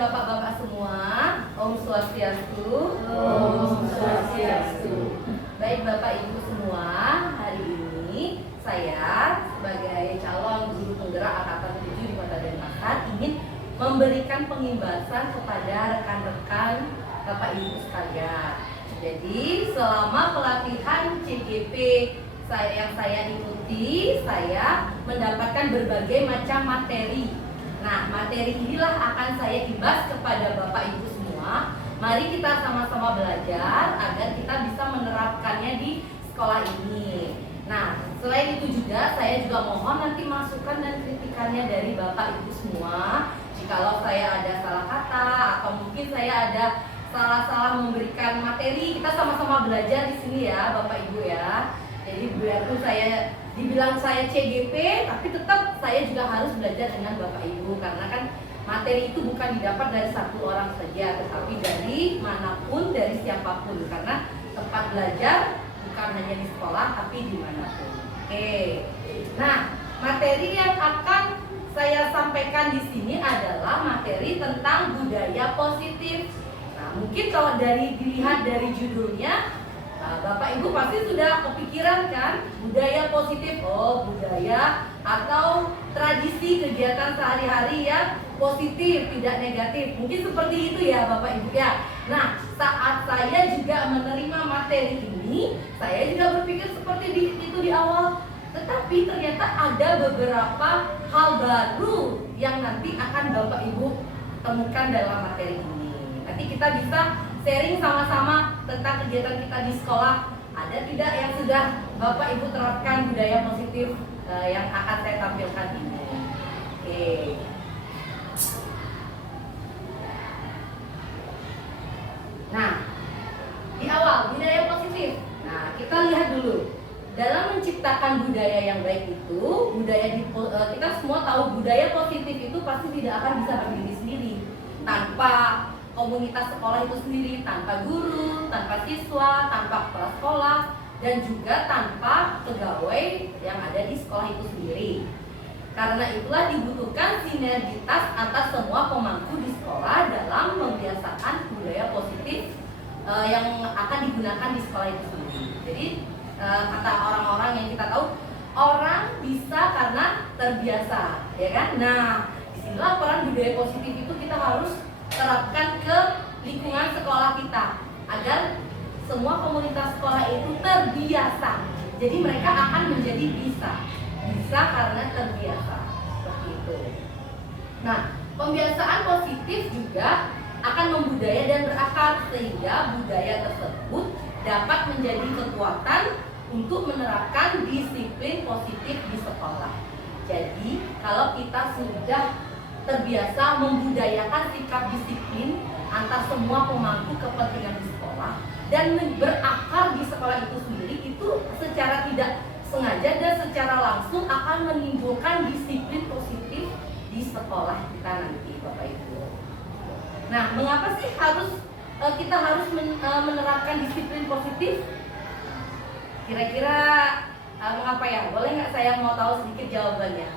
Bapak-bapak semua, Om Swastiastu. Om Swastiastu. Baik Bapak Ibu semua, hari ini saya sebagai calon guru penggerak angkatan 7 di Kota Denpasar ingin memberikan pengimbasan kepada rekan-rekan Bapak Ibu sekalian. Jadi selama pelatihan CGP yang saya ikuti, saya mendapatkan berbagai macam materi. Nah, materi inilah akan saya imbas kepada Bapak Ibu semua. Mari kita sama-sama belajar agar kita bisa menerapkannya di sekolah ini. Nah, selain itu juga saya juga mohon nanti masukan dan kritikannya dari Bapak Ibu semua. Jikalau saya ada salah kata atau mungkin saya ada salah-salah memberikan materi, kita sama-sama belajar di sini ya, Bapak Ibu ya. Jadi biarpun saya dibilang saya CGP, tapi tetap saya juga harus belajar dengan Bapak Ibu, karena kan materi itu bukan didapat dari satu orang saja, tetapi dari manapun, dari siapapun, karena tempat belajar bukan hanya di sekolah, tapi dimanapun. Oke. Nah, materi yang akan saya sampaikan di sini adalah materi tentang budaya positif. Nah, mungkin kalau dilihat dari judulnya, Bapak Ibu pasti sudah kepikiran kan, budaya positif. Oh, budaya atau tradisi kegiatan sehari-hari yang positif, tidak negatif. Mungkin seperti itu ya Bapak Ibu ya. Nah, saat saya juga menerima materi ini, saya juga berpikir seperti itu di awal. Tetapi ternyata ada beberapa hal baru yang nanti akan Bapak Ibu temukan dalam materi ini. Nanti kita bisa sharing sama-sama tentang kegiatan kita di sekolah. Ada tidak yang sudah Bapak Ibu terapkan budaya positif yang akan saya tampilkan ini? Oke. Nah, di awal budaya positif. Nah, kita lihat dulu. Dalam menciptakan budaya yang baik itu, kita semua tahu budaya positif itu pasti tidak akan bisa berdiri sendiri tanpa komunitas sekolah itu sendiri, tanpa guru, tanpa siswa, tanpa kepala sekolah, dan juga tanpa pegawai yang ada di sekolah itu sendiri. Karena itulah dibutuhkan sinergitas atas semua pemangku di sekolah dalam membiasakan budaya positif yang akan digunakan di sekolah itu sendiri. Jadi kata orang-orang yang kita tahu, orang bisa karena terbiasa, ya kan? Nah, disinilah peran budaya positif itu kita harus terapkan ke lingkungan sekolah kita agar semua komunitas sekolah itu terbiasa. Jadi mereka akan menjadi bisa karena terbiasa, seperti itu. Nah, pembiasaan positif juga akan membudaya dan berakar sehingga budaya tersebut dapat menjadi kekuatan untuk menerapkan disiplin positif di sekolah. Jadi kalau kita sudah terbiasa membudayakan sikap disiplin antar semua pemangku kepentingan di sekolah dan berakar di sekolah itu sendiri, itu secara tidak sengaja dan secara langsung akan menimbulkan disiplin positif di sekolah kita nanti, Bapak Ibu. Nah, mengapa sih kita harus menerapkan disiplin positif? Kira-kira mengapa ya? Boleh nggak saya mau tahu sedikit jawabannya?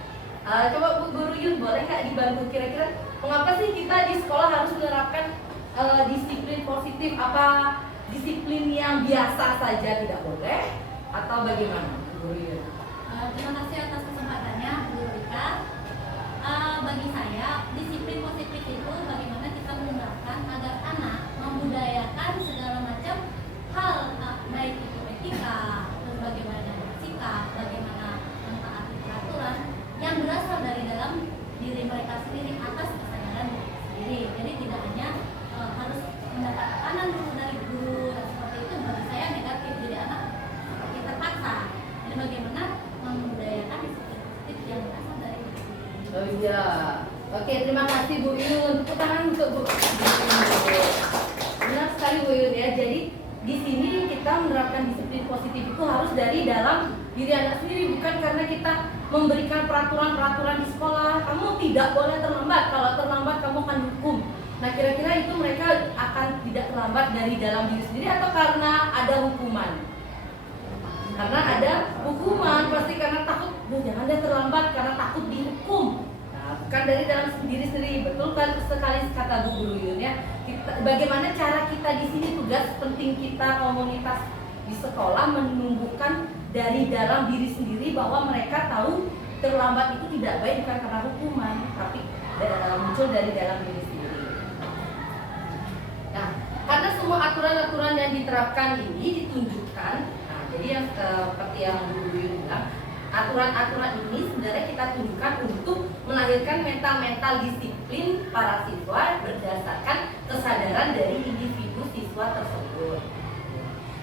Coba Bu Guru Yun, boleh nggak dibantu kira-kira mengapa sih kita di sekolah harus menerapkan disiplin positif? Apa disiplin yang biasa saja tidak boleh atau bagaimana, Bu Guru Yun? Terima kasih atas kesempatannya, Bu Rika. Bagi saya, disiplin positif itu bagaimana kita menerapkan agar anak membudayakan segala macam hal, baik itu etika, terus bagaimana bersikap, bagaimana mentaati peraturan yang berasal dari dalam diri mereka sendiri atas kesadaran sendiri. Jadi tidak hanya harus mendapat tekanan dulu dari guru dan seperti itu, bagi saya negatif. Jadi anak seperti terpaksa. Jadi bagaimana membudayakan disiplin positif yang berasal dari diri sendiri. Oh iya. Oke, terima kasih Bu Yun. Tepuk tangan untuk Bu Yun. Benar sekali Bu Yun ya. Jadi di sini kita menerapkan disiplin positif itu harus dari dalam diri anak sendiri, bukan karena kita memberikan peraturan-peraturan di sekolah. Kamu tidak boleh terlambat, kalau terlambat kamu akan dihukum. Nah, kira-kira itu mereka akan tidak terlambat dari dalam diri sendiri atau karena ada hukuman? Karena ada hukuman, pasti karena takut, jangan deh terlambat karena takut dihukum. Nah, bukan dari dalam diri sendiri. Betul kan sekali kata Bu Guru Yun ya. Bagaimana cara kita di sini, tugas penting kita komunitas di sekolah menumbuhkan dari dalam diri sendiri bahwa mereka tahu terlambat itu tidak baik, bukan karena hukuman, tapi muncul dari dalam diri sendiri. Nah, karena semua aturan-aturan yang diterapkan ini ditunjukkan, nah, jadi yang seperti yang Bu Guru Yun bilang, aturan-aturan ini sebenarnya kita tunjukkan untuk melahirkan mental disiplin para siswa berdasarkan kesadaran dari individu siswa tersebut.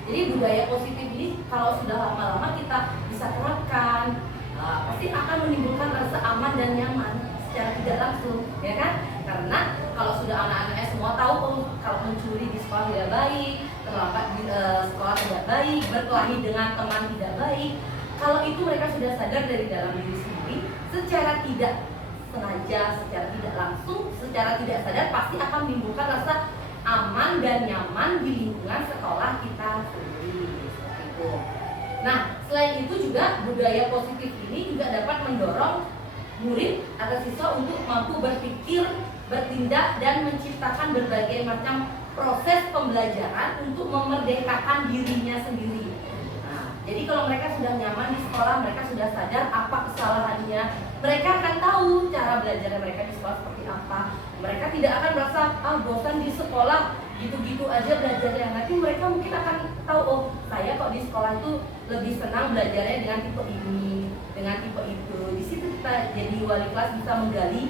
Jadi budaya positif ini kalau sudah lama-lama kita bisa terapkan, pasti akan menimbulkan rasa aman dan nyaman secara tidak langsung, ya kan? Karena kalau sudah anak-anaknya semua tahu, oh, kalau mencuri di sekolah tidak baik, terlambat di sekolah tidak baik, berkelahi dengan teman tidak baik. Kalau itu mereka sudah sadar dari dalam diri sendiri, secara tidak sengaja, secara tidak langsung, secara tidak sadar pasti akan menimbulkan rasa aman dan nyaman di lingkungan sekolah kita sendiri, seperti itu. Nah, selain itu juga budaya positif ini juga dapat mendorong murid atau siswa untuk mampu berpikir, bertindak, dan menciptakan berbagai macam proses pembelajaran untuk memerdekakan dirinya sendiri. Nah, jadi kalau mereka sudah nyaman di sekolah, mereka sudah sadar apa kesalahannya, mereka akan tahu cara belajar mereka di sekolah seperti apa. Mereka tidak akan merasa bosan di sekolah, gitu-gitu aja belajarnya. Nanti mereka mungkin akan tahu, oh saya kok di sekolah itu lebih senang belajarnya dengan tipe ini, dengan tipe itu. Di situ kita jadi wali kelas bisa menggali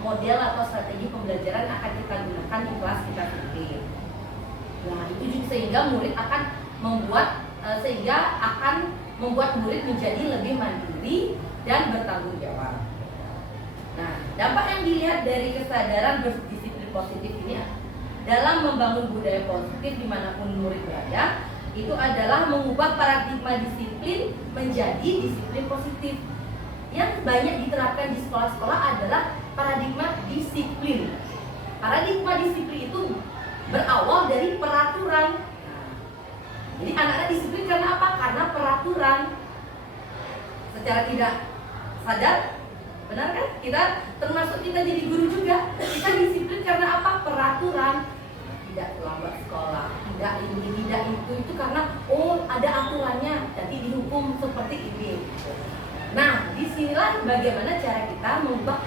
model atau strategi pembelajaran yang akan kita gunakan di kelas kita sendiri. Nah, itu juga sehingga murid akan membuat murid menjadi lebih mandiri dan bertanggung jawab. Nah, dampak yang dilihat dari kesadaran berdisiplin positif ini dalam membangun budaya positif dimanapun murid berada, itu adalah mengubah paradigma disiplin menjadi disiplin positif. Yang banyak diterapkan di sekolah-sekolah adalah paradigma disiplin. Paradigma disiplin itu berawal dari peraturan. Jadi anak-anak disiplin karena apa? Karena peraturan. Secara tidak sadar, benar kan? Termasuk kita jadi guru juga. Kita disiplin karena apa? Peraturan. Tidak terlambat sekolah, tidak ini, tidak itu karena ada aturannya, jadi dihukum seperti ini. Nah, disinilah bagaimana cara kita mengubah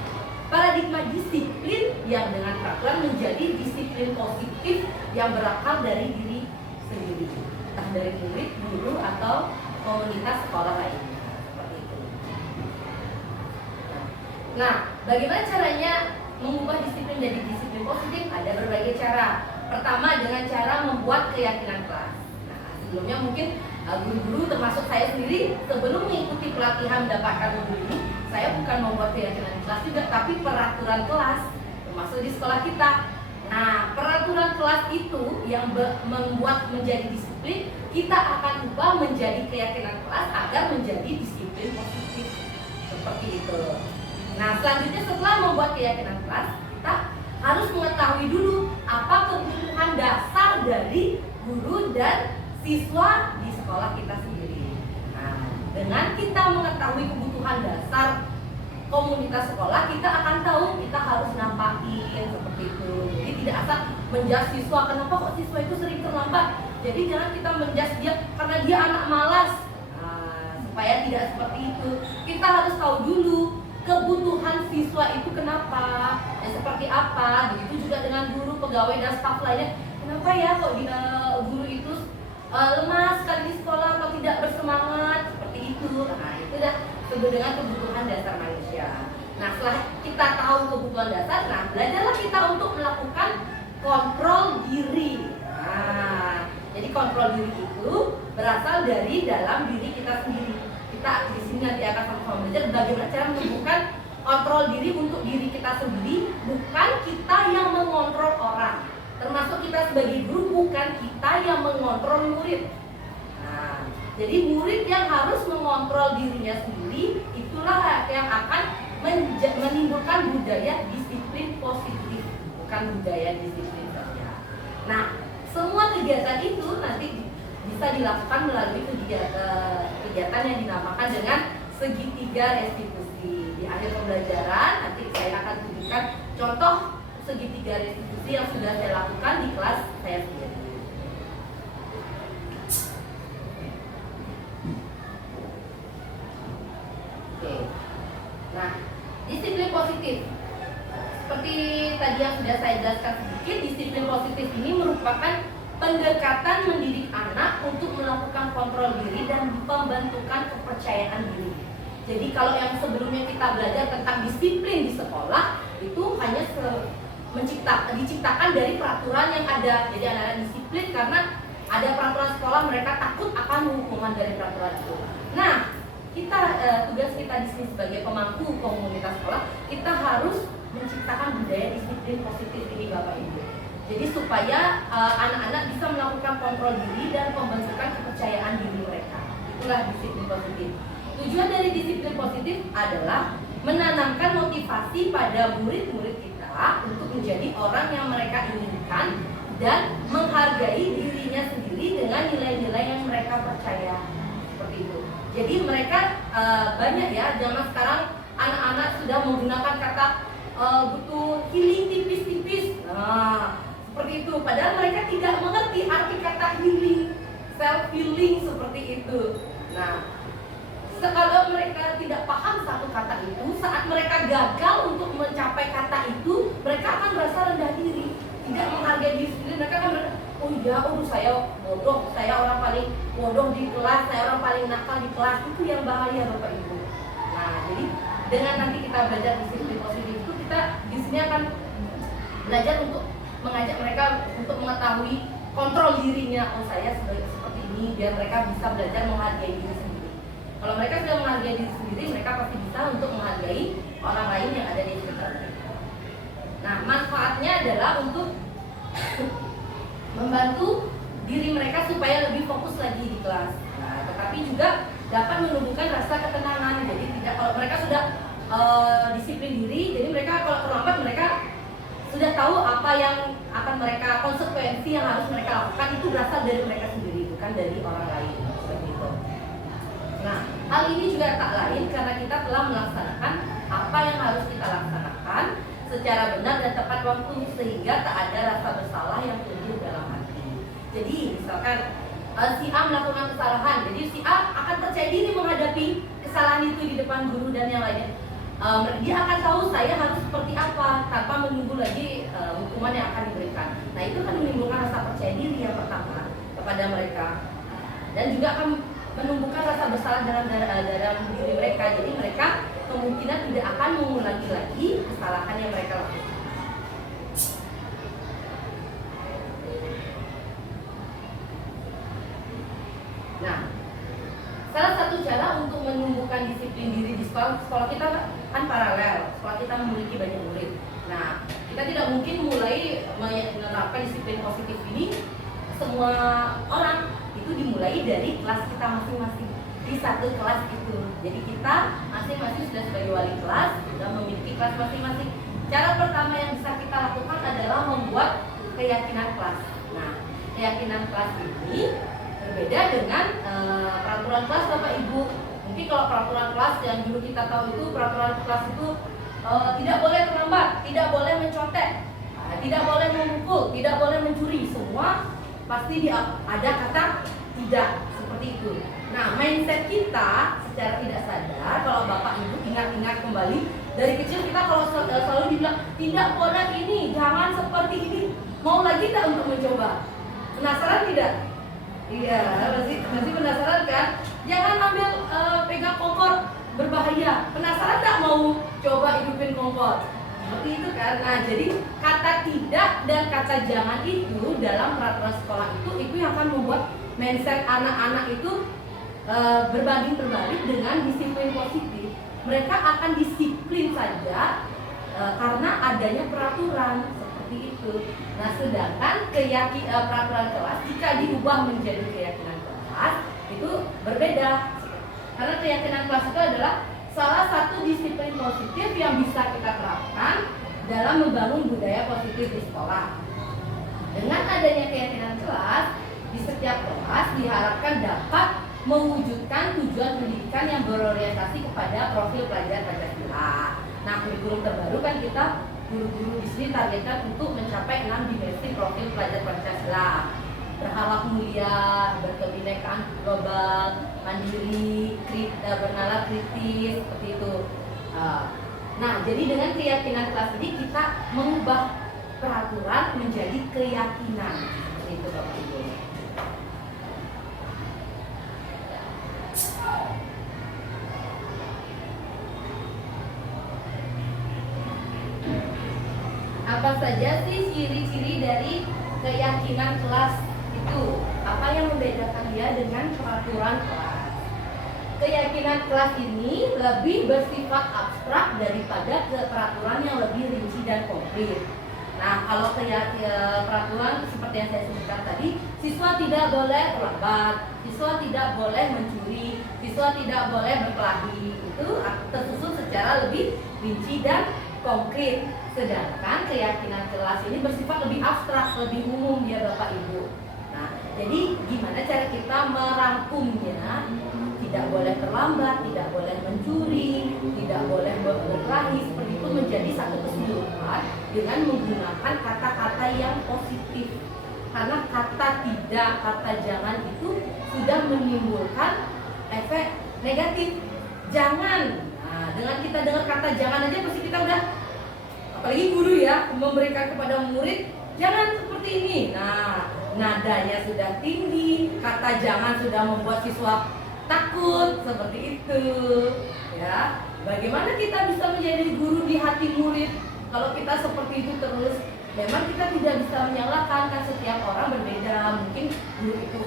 paradigma disiplin yang dengan peraturan menjadi disiplin positif yang berakal dari diri sendiri, entah dari murid, guru, atau komunitas sekolah lainnya. Seperti itu. Nah, bagaimana caranya mengubah disiplin menjadi disiplin positif? Ada berbagai cara. Pertama, dengan cara membuat keyakinan kelas. Nah, sebelumnya mungkin guru-guru termasuk saya sendiri sebelum mengikuti pelatihan mendapatkan modul ini, saya bukan membuat keyakinan kelas juga, tapi peraturan kelas termasuk di sekolah kita. Nah, peraturan kelas itu yang membuat menjadi disiplin, kita akan ubah menjadi keyakinan kelas agar menjadi disiplin positif. Seperti itu. Nah, selanjutnya setelah membuat keyakinan kelas, kita harus mengetahui dulu apa kebutuhan dasar dari guru dan siswa di sekolah kita sendiri. Nah, dengan kita mengetahui kebutuhan dasar komunitas sekolah, kita akan tahu kita harus nampakin seperti itu. Jadi tidak asal menjas siswa, kenapa kok siswa itu sering terlambat. Jadi jangan kita menjas dia karena dia anak malas. Nah, supaya tidak seperti itu, kita harus tahu dulu kebutuhan siswa itu kenapa, seperti apa. Begitu juga dengan guru, pegawai, dan staf lainnya. Kenapa ya kok guru itu lemas sekali di sekolah atau tidak bersemangat seperti itu. Nah, itu dah disebut dengan kebutuhan dasar manusia. Nah, setelah kita tahu kebutuhan dasar, nah belajarlah kita untuk melakukan kontrol diri. Nah, jadi kontrol diri itu berasal dari dalam diri kita sendiri. Kita di sini nanti akan sama-sama belajar bagaimana cara menumbuhkan kontrol diri untuk diri kita sendiri, bukan kita yang mengontrol orang. Termasuk kita sebagai guru, bukan kita yang mengontrol murid. Nah, jadi murid yang harus mengontrol dirinya sendiri, itulah yang akan menimbulkan budaya disiplin positif, bukan budaya disiplin saja. Nah, semua kegiatan itu nanti bisa dilakukan melalui kegiatan yang dinamakan dengan segitiga restitusi. Di akhir pembelajaran nanti saya akan tunjukkan contoh segitiga restitusi yang sudah saya lakukan di kelas saya sendiri. Oke. Nah, disiplin positif. Seperti tadi yang sudah saya jelaskan sedikit, disiplin positif ini merupakan pendekatan mendidik anak untuk melakukan kontrol diri dan pembentukan kepercayaan diri. Jadi kalau yang sebelumnya kita belajar tentang disiplin di sekolah, itu hanya diciptakan dari peraturan yang ada. Jadi anak-anak disiplin karena ada peraturan sekolah, mereka takut akan hukuman dari peraturan itu. Nah, kita tugas kita di sini sebagai pemangku komunitas sekolah, kita harus menciptakan budaya disiplin positif ini Bapak Ibu. Jadi supaya anak-anak bisa melakukan kontrol diri dan pembentukan kepercayaan diri mereka. Itulah disiplin positif. Tujuan dari disiplin positif adalah menanamkan motivasi pada murid-murid kita untuk menjadi orang yang mereka inginkan dan menghargai dirinya sendiri dengan nilai-nilai yang mereka percaya. Seperti itu. Jadi mereka banyak ya, zaman sekarang anak-anak sudah menggunakan kata butuh healing tipis-tipis. Nah, seperti itu. Padahal mereka tidak mengerti arti kata healing, self healing seperti itu. Nah, kalau mereka tidak paham satu kata itu, saat mereka gagal untuk mencapai kata itu, mereka akan merasa rendah diri, tidak menghargai diri sendiri. Mereka akan berkata, oh iya, saya bodoh, saya orang paling bodoh di kelas, saya orang paling nakal di kelas. Itu yang bahaya Bapak Ibu. Nah, jadi dengan nanti kita belajar disiplin positif itu, kita di sini akan belajar untuk mengajak mereka untuk mengetahui kontrol dirinya. Oh, saya seperti ini, biar mereka bisa belajar menghargai diri sendiri. Kalau mereka sudah menghargai diri sendiri, mereka pasti bisa untuk menghargai orang lain yang ada di sekitar mereka. Nah, manfaatnya adalah untuk membantu diri mereka supaya lebih fokus lagi di kelas. Nah, tetapi juga dapat menumbuhkan rasa ketenangan. Jadi tidak, kalau mereka sudah disiplin diri, jadi mereka kalau terlambat mereka sudah tahu apa yang akan mereka, konsekuensi yang harus mereka lakukan itu berasal dari mereka sendiri, bukan dari orang lain. Seperti itu. Nah, hal ini juga tak lain karena kita telah melaksanakan apa yang harus kita laksanakan secara benar dan tepat waktu, sehingga tak ada rasa bersalah yang timbul dalam hati. Jadi misalkan si A melakukan kesalahan, jadi si A akan percaya diri menghadapi kesalahan itu di depan guru dan yang lainnya. Dia akan tahu saya harus seperti apa tanpa menunggu lagi hukuman yang akan diberikan. Nah, itu akan menimbulkan rasa percaya diri yang pertama kepada mereka, dan juga akan menumbuhkan rasa bersalah dalam diri mereka. Jadi mereka kemungkinan tidak akan mengulangi lagi kesalahan yang mereka lakukan. Nah, salah satu cara untuk menumbuhkan disiplin diri di sekolah kita kan paralel. Sekolah kita memiliki banyak murid. Nah, kita tidak mungkin mulai menerapkan disiplin positif ini semua orang. Itu dimulai dari kelas kita masing-masing di satu kelas itu. Jadi kita masing-masing sudah sebagai wali kelas sudah memiliki kelas masing-masing. Cara pertama yang bisa kita lakukan adalah membuat keyakinan kelas. Nah, keyakinan kelas ini berbeda dengan peraturan kelas Bapak Ibu. Mungkin kalau peraturan kelas yang dulu kita tahu itu, peraturan kelas itu tidak boleh terlambat, tidak boleh mencontek, tidak boleh memukul, tidak boleh mencuri. Semua pasti ada kata tidak, seperti itu. Nah, mindset kita secara tidak sadar, kalau Bapak Ibu ingat-ingat kembali dari kecil, kita kalau selalu dibilang tidak boleh ini, jangan seperti ini, mau lagi tidak untuk mencoba? Penasaran tidak? Iya, masih penasaran kan? Jangan ambil pegang kompor, berbahaya. Penasaran tidak mau coba hidupin kompor? Seperti itu kan. Nah, jadi kata tidak dan kata jangan itu dalam peraturan sekolah itu yang akan membuat mindset anak-anak itu berbanding terbalik dengan disiplin positif. Mereka akan disiplin saja karena adanya peraturan seperti itu. Nah, sedangkan peraturan kelas jika diubah menjadi keyakinan kelas itu berbeda. Karena keyakinan kelas itu adalah salah satu disiplin positif yang bisa kita terapkan dalam membangun budaya positif di sekolah. Dengan adanya keyakinan kelas, di setiap kelas diharapkan dapat mewujudkan tujuan pendidikan yang berorientasi kepada profil pelajar Pancasila. Nah, kurikulum terbaru kan kita guru-guru di sini targetkan untuk mencapai 6 dimensi profil pelajar Pancasila. Berhalak mulia, berkebinekaan global, mandiri, bernalar kritis, seperti itu. Nah, jadi dengan keyakinan kelas ini kita mengubah peraturan menjadi keyakinan. Seperti itu Bapak Ibu. Apa saja sih ciri-ciri dari keyakinan kelas itu? Apa yang membedakan dia dengan peraturan kelas? Keyakinan kelas ini lebih bersifat abstrak daripada peraturan yang lebih rinci dan konkret. Nah, kalau peraturan seperti yang saya sebutkan tadi, siswa tidak boleh terlambat, siswa tidak boleh mencuri, siswa tidak boleh berkelahi. Itu tersusun secara lebih rinci dan konkret. Sedangkan keyakinan kelas ini bersifat lebih abstrak, lebih umum ya Bapak Ibu. Nah, jadi gimana cara kita merangkumnya? Tidak boleh terlambat, tidak boleh mencuri, tidak boleh berkelahi, seperti itu menjadi satu keseluruhan dengan menggunakan kata-kata yang positif. Karena kata tidak, kata jangan itu sudah menimbulkan efek negatif. Jangan. Nah, dengan kita dengar kata jangan aja pasti kita udah, apalagi guru ya, memberikan kepada murid jangan seperti ini. Nah, nadanya sudah tinggi, kata jangan sudah membuat siswa takut, seperti itu ya. Bagaimana kita bisa menjadi guru di hati murid kalau kita seperti itu terus? Memang kita tidak bisa menyalahkan, kan setiap orang berbeda. Mungkin guru itu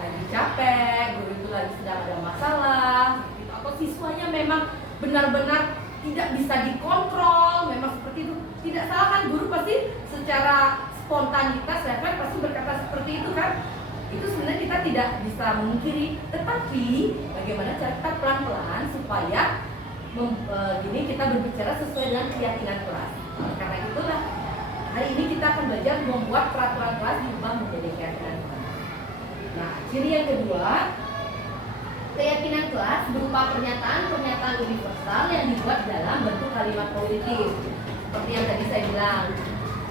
lagi capek, guru itu lagi sedang ada masalah gitu. Atau siswanya memang benar-benar tidak bisa dikontrol, memang seperti itu. Tidak salah kan, guru pasti secara spontanitas ya kan pasti berkata seperti itu kan. Itu sebenarnya kita tidak bisa memungkiri, tetapi bagaimana cara kita pelan-pelan supaya gini kita berbicara sesuai dengan keyakinan kelas. Karena itulah hari ini kita akan belajar membuat peraturan kelas diubah menjadi keyakinan kelas. Nah, ciri yang kedua, keyakinan kelas berupa pernyataan-pernyataan universal yang dibuat dalam bentuk kalimat positif. Seperti yang tadi saya bilang,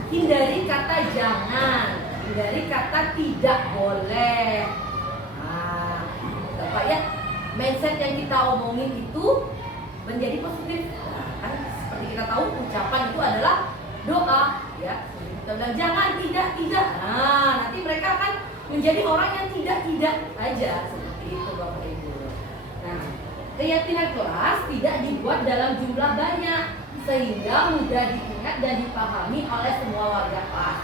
hindari kata jangan, hindari kata tidak boleh. Nah, supaya mindset yang kita omongin itu menjadi positif. Nah, kan seperti kita tahu ucapan itu adalah doa, ya. Kita bilang jangan, tidak. Nah, nanti mereka akan menjadi orang yang tidak aja, seperti itu Bapak Ibu. Nah, keyakinan kelas tidak dibuat dalam jumlah banyak sehingga mudah diingat dan dipahami oleh semua warga kelas.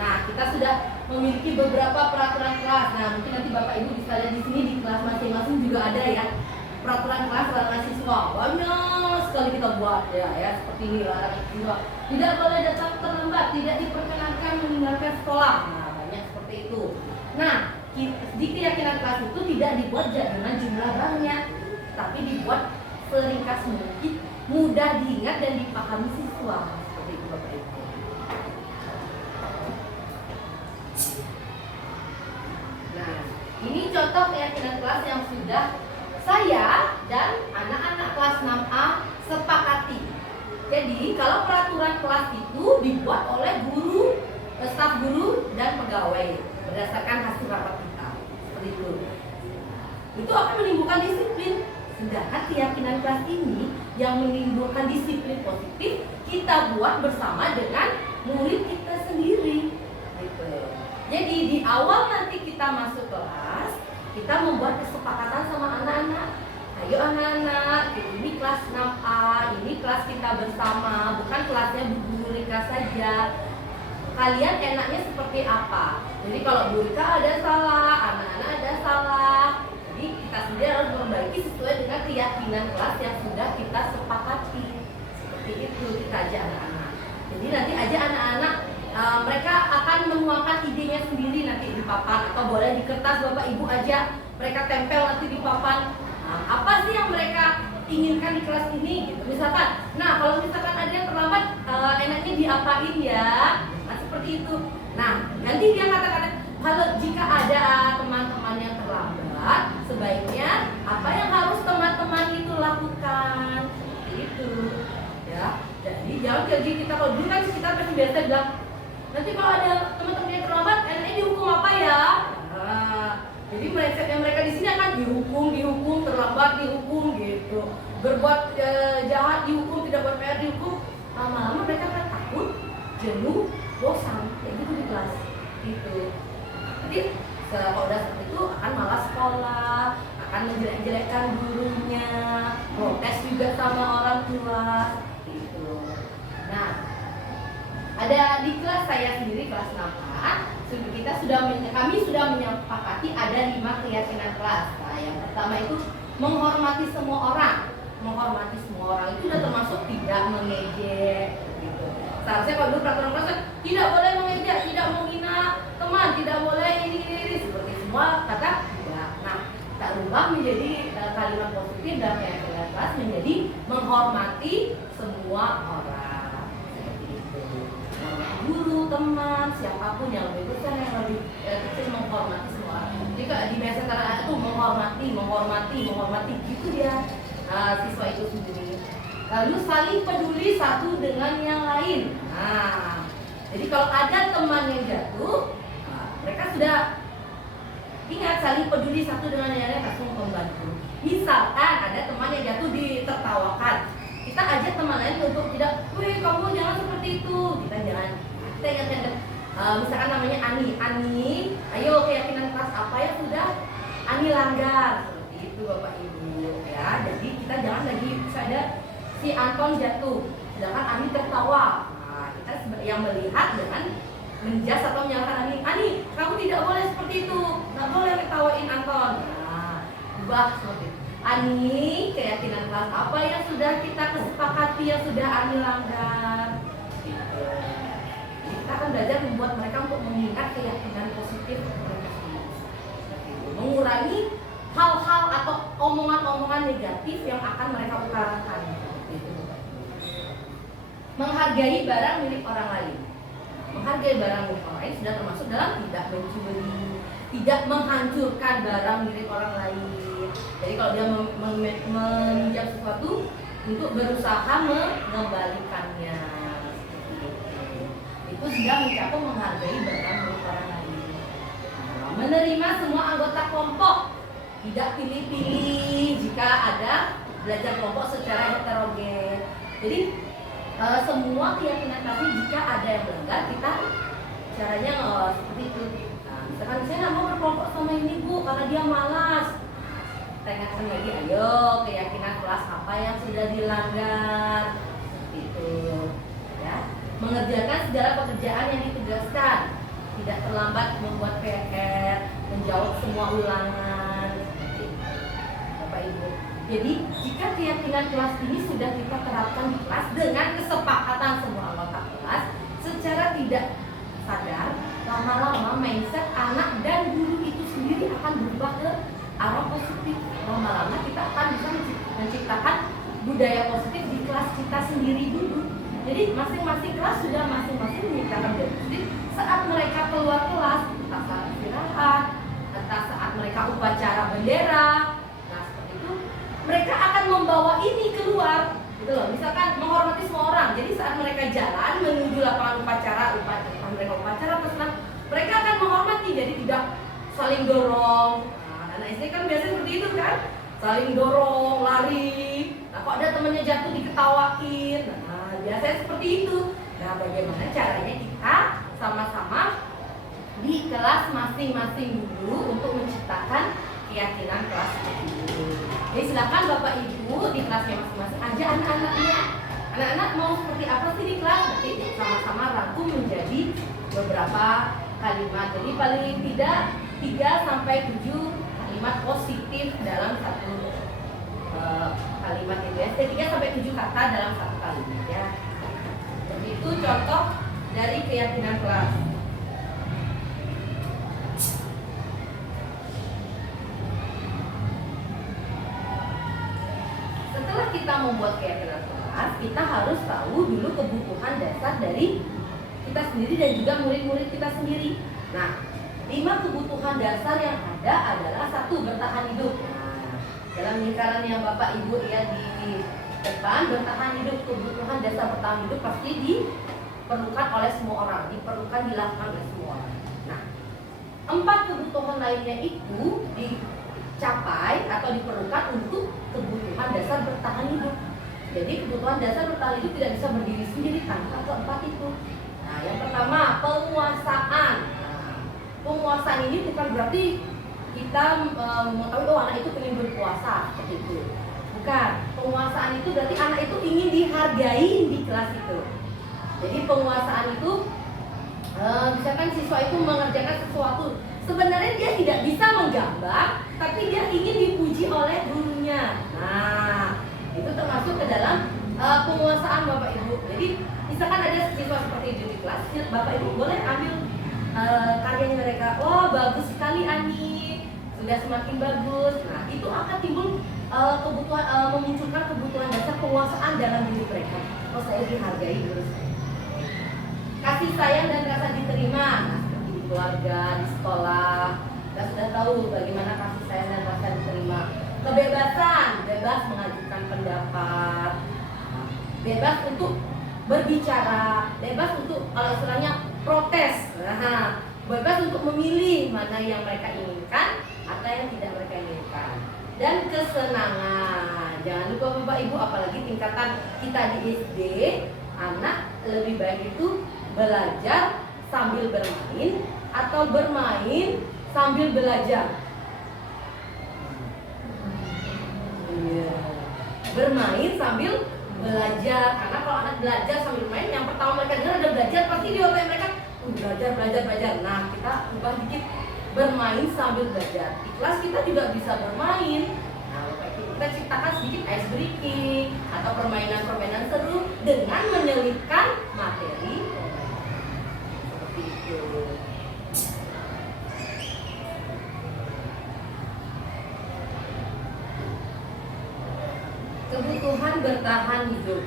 Nah, kita sudah memiliki beberapa peraturan kelas. Nah, mungkin nanti Bapak Ibu bisa lihat di sini di kelas masing-masing juga ada ya. Peraturan kelas larangan siswa. Banyak sekali kita buat ya seperti ini larangan siswa. Tidak boleh datang terlambat, tidak diperkenankan meninggalkan sekolah. Nah, banyak seperti itu. Nah, di keyakinan kelas itu tidak dibuat dengan jumlah banyak, tapi dibuat seringkas mungkin, mudah diingat dan dipahami siswa. Seperti itu Bapak Ibu. Nah, ini contoh keyakinan kelas yang sudah saya dan anak-anak kelas 6A sepakati. Jadi, kalau peraturan kelas itu dibuat oleh guru, staf guru dan pegawai berdasarkan hasil rapat kita. Seperti itu. Itu akan menimbulkan disiplin. Sedangkan keyakinan kelas ini yang menimbulkan disiplin positif kita buat bersama dengan murid kita sendiri. Gitu. Jadi di awal nanti kita masuk kelas, kita membuat kesepakatan sama anak-anak. Ayo anak-anak, ini kelas 6A, ini kelas kita bersama, bukan kelasnya Bu Rika saja. Kalian enaknya seperti apa? Jadi kalau Bu Rika ada salah, anak-anak ada salah. Jadi kita sendiri harus memperbaiki sesuai dengan keyakinan kelas yang sudah kita sepakati. Seperti itu kita ajak anak-anak. Jadi nanti aja anak-anak mereka akan menuangkan idenya sendiri nanti di papan, atau boleh di kertas Bapak Ibu aja mereka tempel nanti di papan. Nah, apa sih yang mereka inginkan di kelas ini gitu. Misalkan, nah kalau misalkan ada yang terlambat enaknya diapain ya? Nah, seperti itu. Nah, nanti dia kata-kata kalau jika ada teman-teman yang terlambat, sebaiknya jadi kita kalau dulu kan kita pasti biasa bilang, nanti kalau ada teman-teman yang terlambat, NNE dihukum apa ya? Nah, jadi mindsetnya mereka di sini akan dihukum, terlambat dihukum gitu. Berbuat jahat dihukum, tidak buat PR dihukum. Lama-lama mereka akan takut, jenuh, bosan, kayak gitu di kelas gitu. Jadi kalau udah seperti itu akan malas sekolah, akan menjelek-jelekkan gurunya, protes juga sama orang tua gitu. Nah, ada di kelas saya sendiri, kelas 6A, kami sudah menyepakati ada 5 keyakinan kelas. Nah, yang pertama itu menghormati semua orang. Menghormati semua orang itu sudah termasuk tidak mengejek gitu. Seharusnya kalau dulu peraturan kelas kan tidak boleh mengejek, tidak menghina teman, tidak boleh ini seperti semua kata tidak. Nah, kita rubah menjadi kalimat positif dan keyakinan kelas menjadi menghormati semua orang. Seperti itu. Guru, teman, siapapun yang lebih besar yang lebih kecil menghormati semua orang. Jika di bahasa anak itu menghormati gitu dia siswa itu sendiri. Lalu saling peduli satu dengan yang lain. Nah, jadi kalau ada teman yang jatuh, mereka sudah ingat saling peduli satu dengan yang lain, langsung membantu. Misalkan ada teman yang jatuh ditertawakan, kita ajak teman lain untuk tidak, wih kamu jangan seperti itu. Kita ingat misalkan namanya Ani, ayo keyakinan kelas apa yang sudah Ani langgar, seperti itu Bapak Ibu ya. Jadi kita jangan lagi misalnya si Anton jatuh, sedangkan Ani tertawa. Nah, kita yang melihat dengan menjas atau menyalahkan Ani, kamu tidak boleh seperti itu, nggak boleh ketawain Anton. Nah, ubah seperti itu. Ani, keyakinan kelas apa yang sudah kita kesepakati yang sudah Ani langgar? Gitu. Jadi kita akan belajar membuat mereka untuk mengingat keyakinan positif mereka sendiri. Mengurangi hal-hal atau omongan-omongan negatif yang akan mereka utarakan. Gitu. Menghargai barang milik orang lain. Menghargai barang milik orang lain sudah termasuk dalam tidak mencuri, tidak menghancurkan barang milik orang lain. Jadi kalau dia meminjam sesuatu untuk berusaha mengembalikannya, itu sudah mencakup menghargai barang milik orang lain. Menerima semua anggota kelompok, tidak pilih-pilih jika ada belajar kelompok secara heterogen. Jadi semua keyakinan kami jika ada yang melanggar kita caranya seperti itu. Nah, misalkan saya nggak mau berkelompok sama ini Bu karena dia malas. Kita ingatkan lagi, ayo keyakinan kelas apa yang sudah dilanggar, seperti itu. Ya, mengerjakan segala pekerjaan yang ditugaskan, tidak terlambat membuat PR, menjawab semua ulangan, seperti itu. Bapak Ibu. Jadi jika keyakinan kelas ini sudah kita terapkan di kelas dengan kesepakatan semua anggota kelas, secara tidak sadar, lama-lama mindset anak dan guru itu sendiri akan berubah ke arah positif. Lama-lama kita akan bisa menciptakan budaya positif di kelas kita sendiri dulu. Jadi masing-masing kelas sudah masing-masing menciptakan budaya positif saat mereka keluar kelas, entah saat istirahat, entah saat mereka upacara bendera. Mereka akan membawa ini keluar, gitu loh. Misalkan menghormati semua orang. Jadi saat mereka jalan menuju lapangan upacara mereka upacara senang, mereka akan menghormati. Jadi tidak saling dorong. Nah, anak SD kan biasanya seperti itu kan, saling dorong, lari. Nah, kok ada temennya jatuh diketawain. Nah, biasanya seperti itu. Nah, bagaimana caranya kita sama-sama di kelas masing-masing dulu untuk menciptakan keyakinan kelas itu. Jadi silakan Bapak Ibu di kelasnya masing-masing aja anak-anaknya. Anak-anak mau seperti apa sih di kelas? Nanti sama-sama rangkum menjadi beberapa kalimat. Jadi paling tidak 3-7 kalimat positif dalam satu kalimat itu ya. 3-7 kata dalam satu kalimat ya. Begitu contoh dari keyakinan kelas. Setelah kita membuat keyakinan kelas, kita harus tahu dulu kebutuhan dasar dari kita sendiri dan juga murid-murid kita sendiri. Nah, 5 kebutuhan dasar yang ada adalah 1, bertahan hidup. Nah, dalam lingkaran yang Bapak Ibu ya di depan, bertahan hidup, kebutuhan dasar bertahan hidup pasti diperlukan oleh semua orang, diperlukan dilakukan oleh semua orang. Nah, 4 kebutuhan lainnya itu dicapai atau diperlukan untuk kebutuhan dasar bertahan hidup. Jadi kebutuhan dasar bertahan hidup tidak bisa berdiri sendiri tanpa keempat itu. Nah, yang pertama penguasaan. Nah, penguasaan ini bukan berarti kita mengetahui oh anak itu ingin berpuasa seperti itu. Bukan. Penguasaan itu berarti anak itu ingin dihargai di kelas itu. Jadi penguasaan itu misalkan siswa itu mengerjakan sesuatu, sebenarnya dia tidak bisa menggambar, tapi dia ingin dipuji oleh gurunya. Nah, itu termasuk ke dalam penguasaan Bapak Ibu. Jadi misalkan ada siswa seperti itu di kelas, Bapak Ibu boleh ambil karyanya mereka. Oh bagus sekali Ani, sudah semakin bagus. Nah itu akan timbul kebutuhan, memunculkan kebutuhan dasar penguasaan dalam diri mereka. Oh saya dihargai guru saya. Kasih sayang dan rasa diterima, nah, seperti di keluarga, di sekolah, kita sudah tahu bagaimana kasih sayang dan rasa diterima. Kebebasan, bebas mengajukan pendapat, bebas untuk berbicara, bebas untuk kalau istilahnya protes, nah, bebas untuk memilih mana yang mereka inginkan atau yang tidak mereka inginkan. Dan kesenangan, jangan lupa Bapak Ibu, apalagi tingkatan kita di SD, anak lebih baik itu belajar sambil bermain atau bermain sambil belajar. Bermain sambil belajar, karena kalau anak belajar sambil main, yang pertama mereka dengar ada belajar, pasti di otak mereka belajar. Nah kita ubah dikit, bermain sambil belajar. Di kelas kita juga bisa bermain. Nah kita ciptakan sedikit ice breaking atau permainan-permainan seru dengan menyelipkan materi seperti itu. Kebutuhan bertahan hidup.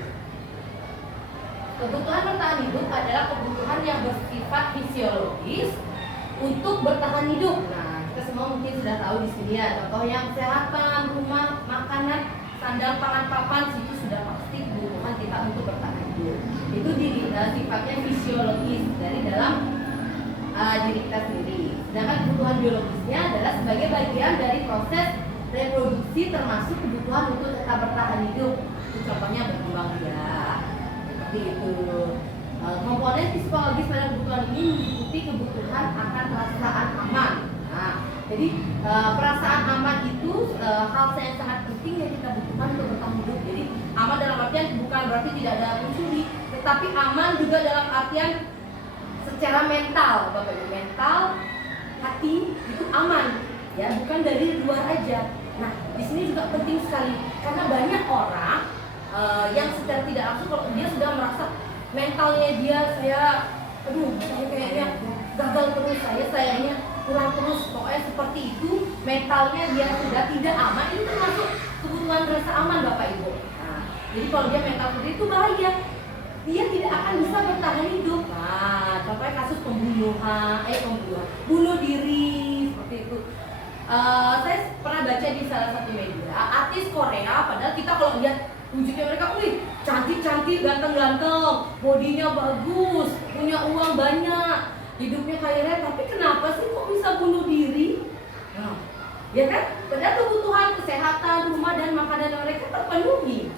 Kebutuhan bertahan hidup adalah kebutuhan yang bersifat fisiologis untuk bertahan hidup. Nah, kita semua mungkin sudah tahu di sini ya, contoh yang kesehatan, rumah, makanan, sandang, pangan, papan, itu sudah pasti kebutuhan kita untuk bertahan hidup. Itu sifatnya fisiologis dari dalam diri kita sendiri. Sedangkan kebutuhan biologisnya adalah sebagai bagian dari proses reproduksi, termasuk kebutuhan untuk tetap bertahan hidup. Itu contohnya berkembang biak, seperti itu. Komponen psikologis pada kebutuhan ini meliputi kebutuhan akan perasaan aman. Nah, jadi perasaan aman itu hal yang sangat penting yang kita butuhkan untuk bertahan hidup. Jadi aman dalam artian bukan berarti tidak ada mencuri, tetapi aman juga dalam artian secara mental, Bapak Ibu, mental, hati itu aman, ya bukan dari luar aja. Nah, di sini juga penting sekali karena banyak orang yang secara tidak langsung kalau dia sudah merasa mentalnya dia saya kayaknya gagal terus, sayanya kurang terus, pokoknya seperti itu, mentalnya dia sudah tidak aman, itu termasuk kebutuhan rasa aman Bapak Ibu. Nah, jadi kalau dia mental seperti itu bahaya, dia tidak akan bisa bertahan hidup. Nah, contohnya kasus bunuh diri seperti itu. Saya pernah baca di salah satu media, artis Korea, padahal kita kalau lihat wujudnya mereka, wih cantik-cantik, ganteng-ganteng, bodinya bagus, punya uang banyak, hidupnya kaya, tapi kenapa sih kok bisa bunuh diri? Nah, ya kan? Padahal kebutuhan kesehatan, rumah dan makanan mereka terpenuhi,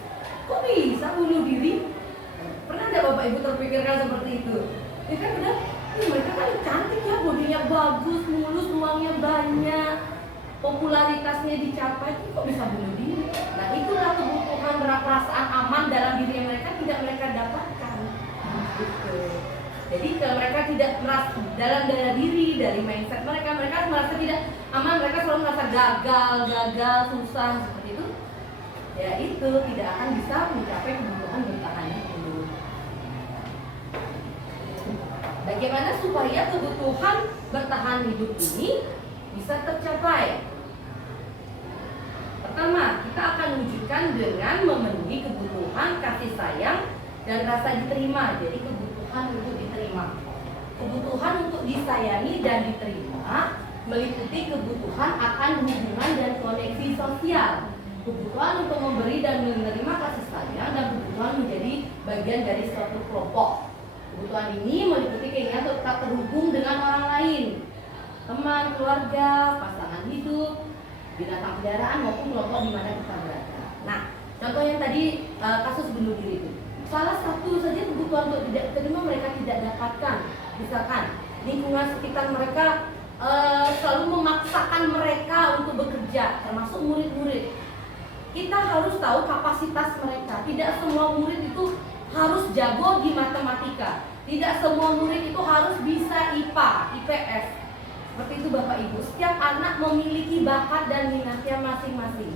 kok bisa bunuh diri? Pernah nggak Bapak Ibu terpikirkan seperti itu? Ya kan, padahal mereka kan cantik ya, bodinya bagus, mulus, uangnya banyak, popularitasnya dicapai, kok bisa bunuh diri? Nah itulah kebutuhan perasaan aman dalam diri yang mereka tidak mereka dapatkan. Gitu. Jadi kalau mereka tidak merasa dalam diri, dari mindset mereka merasa tidak aman, mereka selalu merasa gagal, susah seperti itu. Ya itu tidak akan bisa mencapai kebutuhan bertahan hidup. Bagaimana supaya kebutuhan bertahan hidup ini bisa tercapai? Pertama, kita akan wujudkan dengan memenuhi kebutuhan kasih sayang dan rasa diterima. Jadi kebutuhan untuk diterima, kebutuhan untuk disayangi dan diterima meliputi kebutuhan akan hubungan dan koneksi sosial. kebutuhan untuk memberi dan menerima kasih sayang, dan kebutuhan menjadi bagian dari suatu kelompok. Kebutuhan ini meliputi keinginan untuk tetap terhubung dengan orang lain, teman, keluarga, pasangan hidup, binatang peliharaan maupun kelompok di mana kita berada. Nah, contoh yang tadi kasus bunuh diri itu, salah satu saja kebutuhan untuk tidak terima mereka tidak dapatkan. Misalkan lingkungan sekitar mereka selalu memaksakan mereka untuk bekerja, termasuk murid-murid. Kita harus tahu kapasitas mereka. Tidak semua murid itu harus jago di matematika. Tidak semua murid itu harus bisa IPA, IPS. Seperti itu Bapak Ibu. Setiap anak memiliki bakat dan minatnya masing-masing.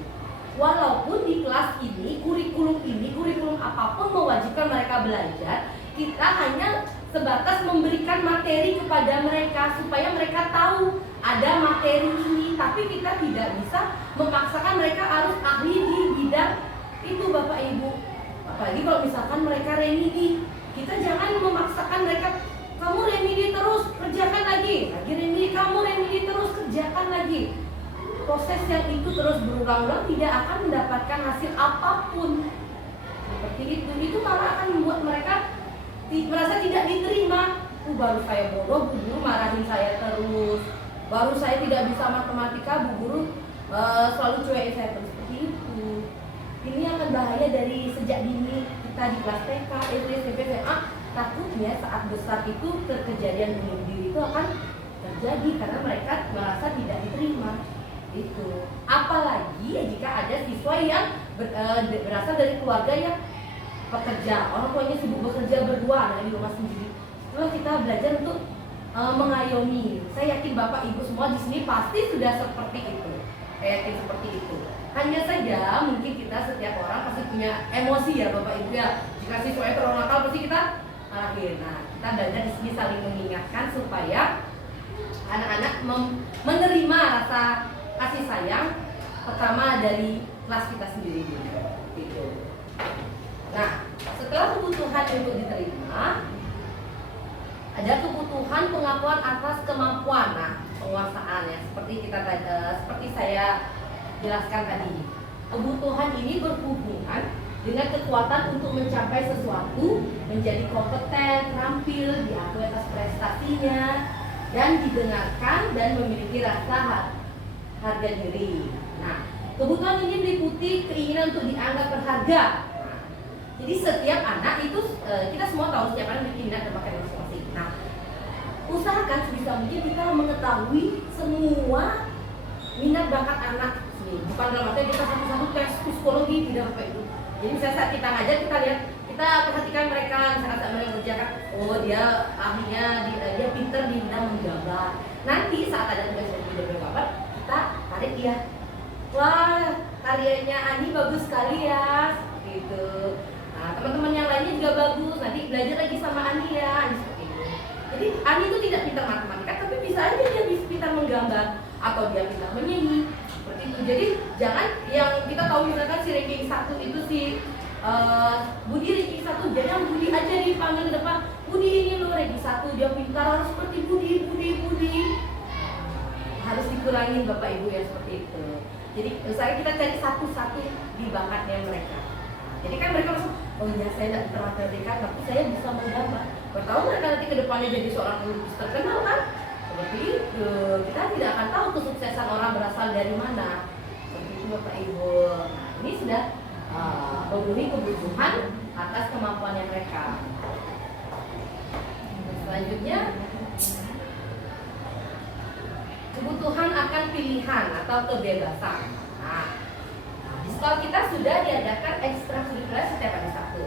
Walaupun di kelas ini, kurikulum apapun mewajibkan mereka belajar, kita hanya sebatas memberikan materi kepada mereka supaya mereka tahu ada materi ini, tapi kita tidak bisa memaksakan mereka harus ahli di bidang itu Bapak Ibu. Apalagi kalau misalkan mereka remedi, kita jangan memaksakan mereka, kamu remedi terus, kerjakan lagi remedi, kamu remedi terus, kerjakan lagi. Proses yang itu terus berulang-ulang tidak akan mendapatkan hasil apapun. Seperti itu malah akan membuat mereka merasa tidak diterima. Baru saya bodoh, Bu Guru marahin saya terus. Baru saya tidak bisa matematika, Bu Guru selalu cuekin saya terus. Seperti itu. Ini akan bahaya dari sejak dini kita di kelas TK, SD, SMP, SMA. Takutnya saat besar itu kejadian bunuh diri itu akan terjadi karena mereka merasa tidak diterima. Itu. Apalagi jika ada siswa yang berasal dari keluarga yang pekerja, orang tuanya sibuk bekerja berdua, di rumah sendiri. Lalu kita belajar untuk mengayomi. Saya yakin Bapak Ibu semua di sini pasti sudah seperti itu. Saya yakin seperti itu. Hanya saja mungkin kita setiap orang pasti punya emosi ya Bapak Ibu ya. Jika siswanya terlalu nakal pasti kita marahin. Nah, kita belajar di sini saling mengingatkan supaya anak-anak menerima rasa kasih sayang pertama dari kelas kita sendiri dulu. Gitu. Nah, setelah kebutuhan untuk diterima, ada kebutuhan pengakuan atas kemampuan, penguasaan ya, seperti saya jelaskan tadi. Kebutuhan ini berhubungan dengan kekuatan untuk mencapai sesuatu, menjadi kompeten, terampil, diakui atas prestasinya, dan didengarkan dan memiliki rasa harga diri. Nah, kebutuhan ini meliputi keinginan untuk dianggap berharga. Jadi setiap anak itu kita semua tahu setiap anak memiliki minat dan bakat masing-masing. Nah, usahakan sebisa mungkin kita mengetahui semua minat bakat anak sini. Bukan dalam arti kita satu-satu tes psikologi, tidak Bapak Ibu. Jadi misalnya saat kita ngajar, kita lihat, kita perhatikan mereka saat mereka kerjakan, oh dia ahlinya, dia pinter di bidang menggambar. Nanti saat ada tugas di bidang menggambar, kita tarik dia. Wah, karyanya Ani bagus sekali ya, gitu. Nah, teman-teman yang lainnya juga bagus. Nanti belajar lagi sama Ani ya, Ani seperti itu. Jadi Ani itu tidak pintar matematika, tapi bisa aja dia bisa pintar menggambar atau dia pintar menyanyi. Seperti itu. Jadi jangan yang kita tahu misalkan si ranking 1 itu si Budi ranking 1, jangan Budi aja dipanggil ke depan. Budi ini loh ranking 1, dia pintar harus seperti Budi. Harus dikurangin Bapak Ibu ya seperti itu. Jadi misalnya kita cari satu-satu di bakatnya mereka. Jadi kan mereka langsung, oh iya saya tidak pintar matematika, tapi saya bisa menggambar. Bertahu mereka nanti ke depannya jadi seorang pelukis terkenal kan? Seperti itu. Kita tidak akan tahu kesuksesan orang berasal dari mana. Seperti itu Bapak Ibu. Nah, ini sudah memenuhi kebutuhan atas kemampuannya mereka. Selanjutnya, kebutuhan akan pilihan atau kebebasan. Nah, di sekolah kita sudah diadakan ekstrakurikuler setiap hari Sabtu.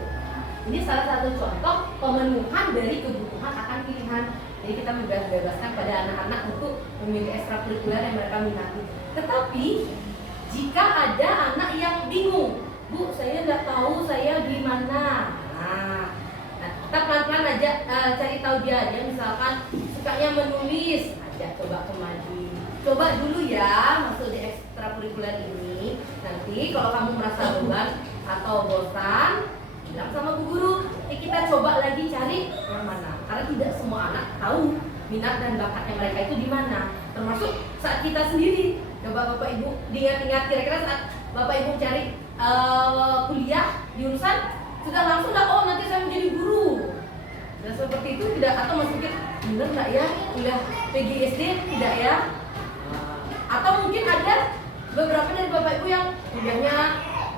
Ini salah satu contoh pemenuhan dari kebutuhan akan pilihan. Jadi kita membebaskan pada anak-anak untuk memilih ekstrakurikuler yang mereka minati. Tetapi jika ada anak yang bingung, Bu, saya tidak tahu saya di mana. Nah, kita pelan-pelan aja cari tahu dia misalkan sukanya menulis, ajak coba kemari. Coba dulu ya masuk di ekstrakurikuler ini. Nanti kalau kamu merasa beban atau bosan, bilang sama Bu Guru, kita coba lagi cari yang mana. Karena tidak semua anak tahu minat dan bakatnya mereka itu di mana. Termasuk saat kita sendiri. Coba Bapak Ibu diingat-ingat kira-kira saat Bapak Ibu cari kuliah jurusan sudah langsung lah, oh nanti saya menjadi guru. Dan seperti itu tidak, atau masih pikir bener nggak ya kuliah PGSD, tidak ya? Atau mungkin ada beberapa dari Bapak Ibu yang kuliahnya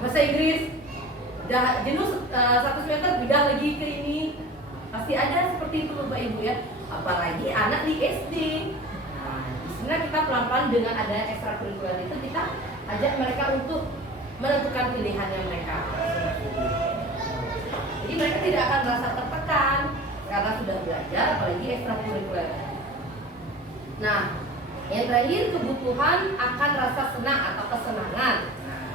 bahasa Inggris, udah jenuh 1 semester pindah lagi ke ini. Pasti ada seperti itu Bapak Ibu ya. Apalagi anak di SD. Nah, di sini kita pelan-pelan dengan ada ekstrakurikuler itu kita ajak mereka untuk menentukan pilihannya mereka. Jadi mereka tidak akan merasa tertekan karena sudah belajar, apalagi ekstrakurikuler. Nah, yang terakhir kebutuhan akan rasa senang atau kesenangan. Nah,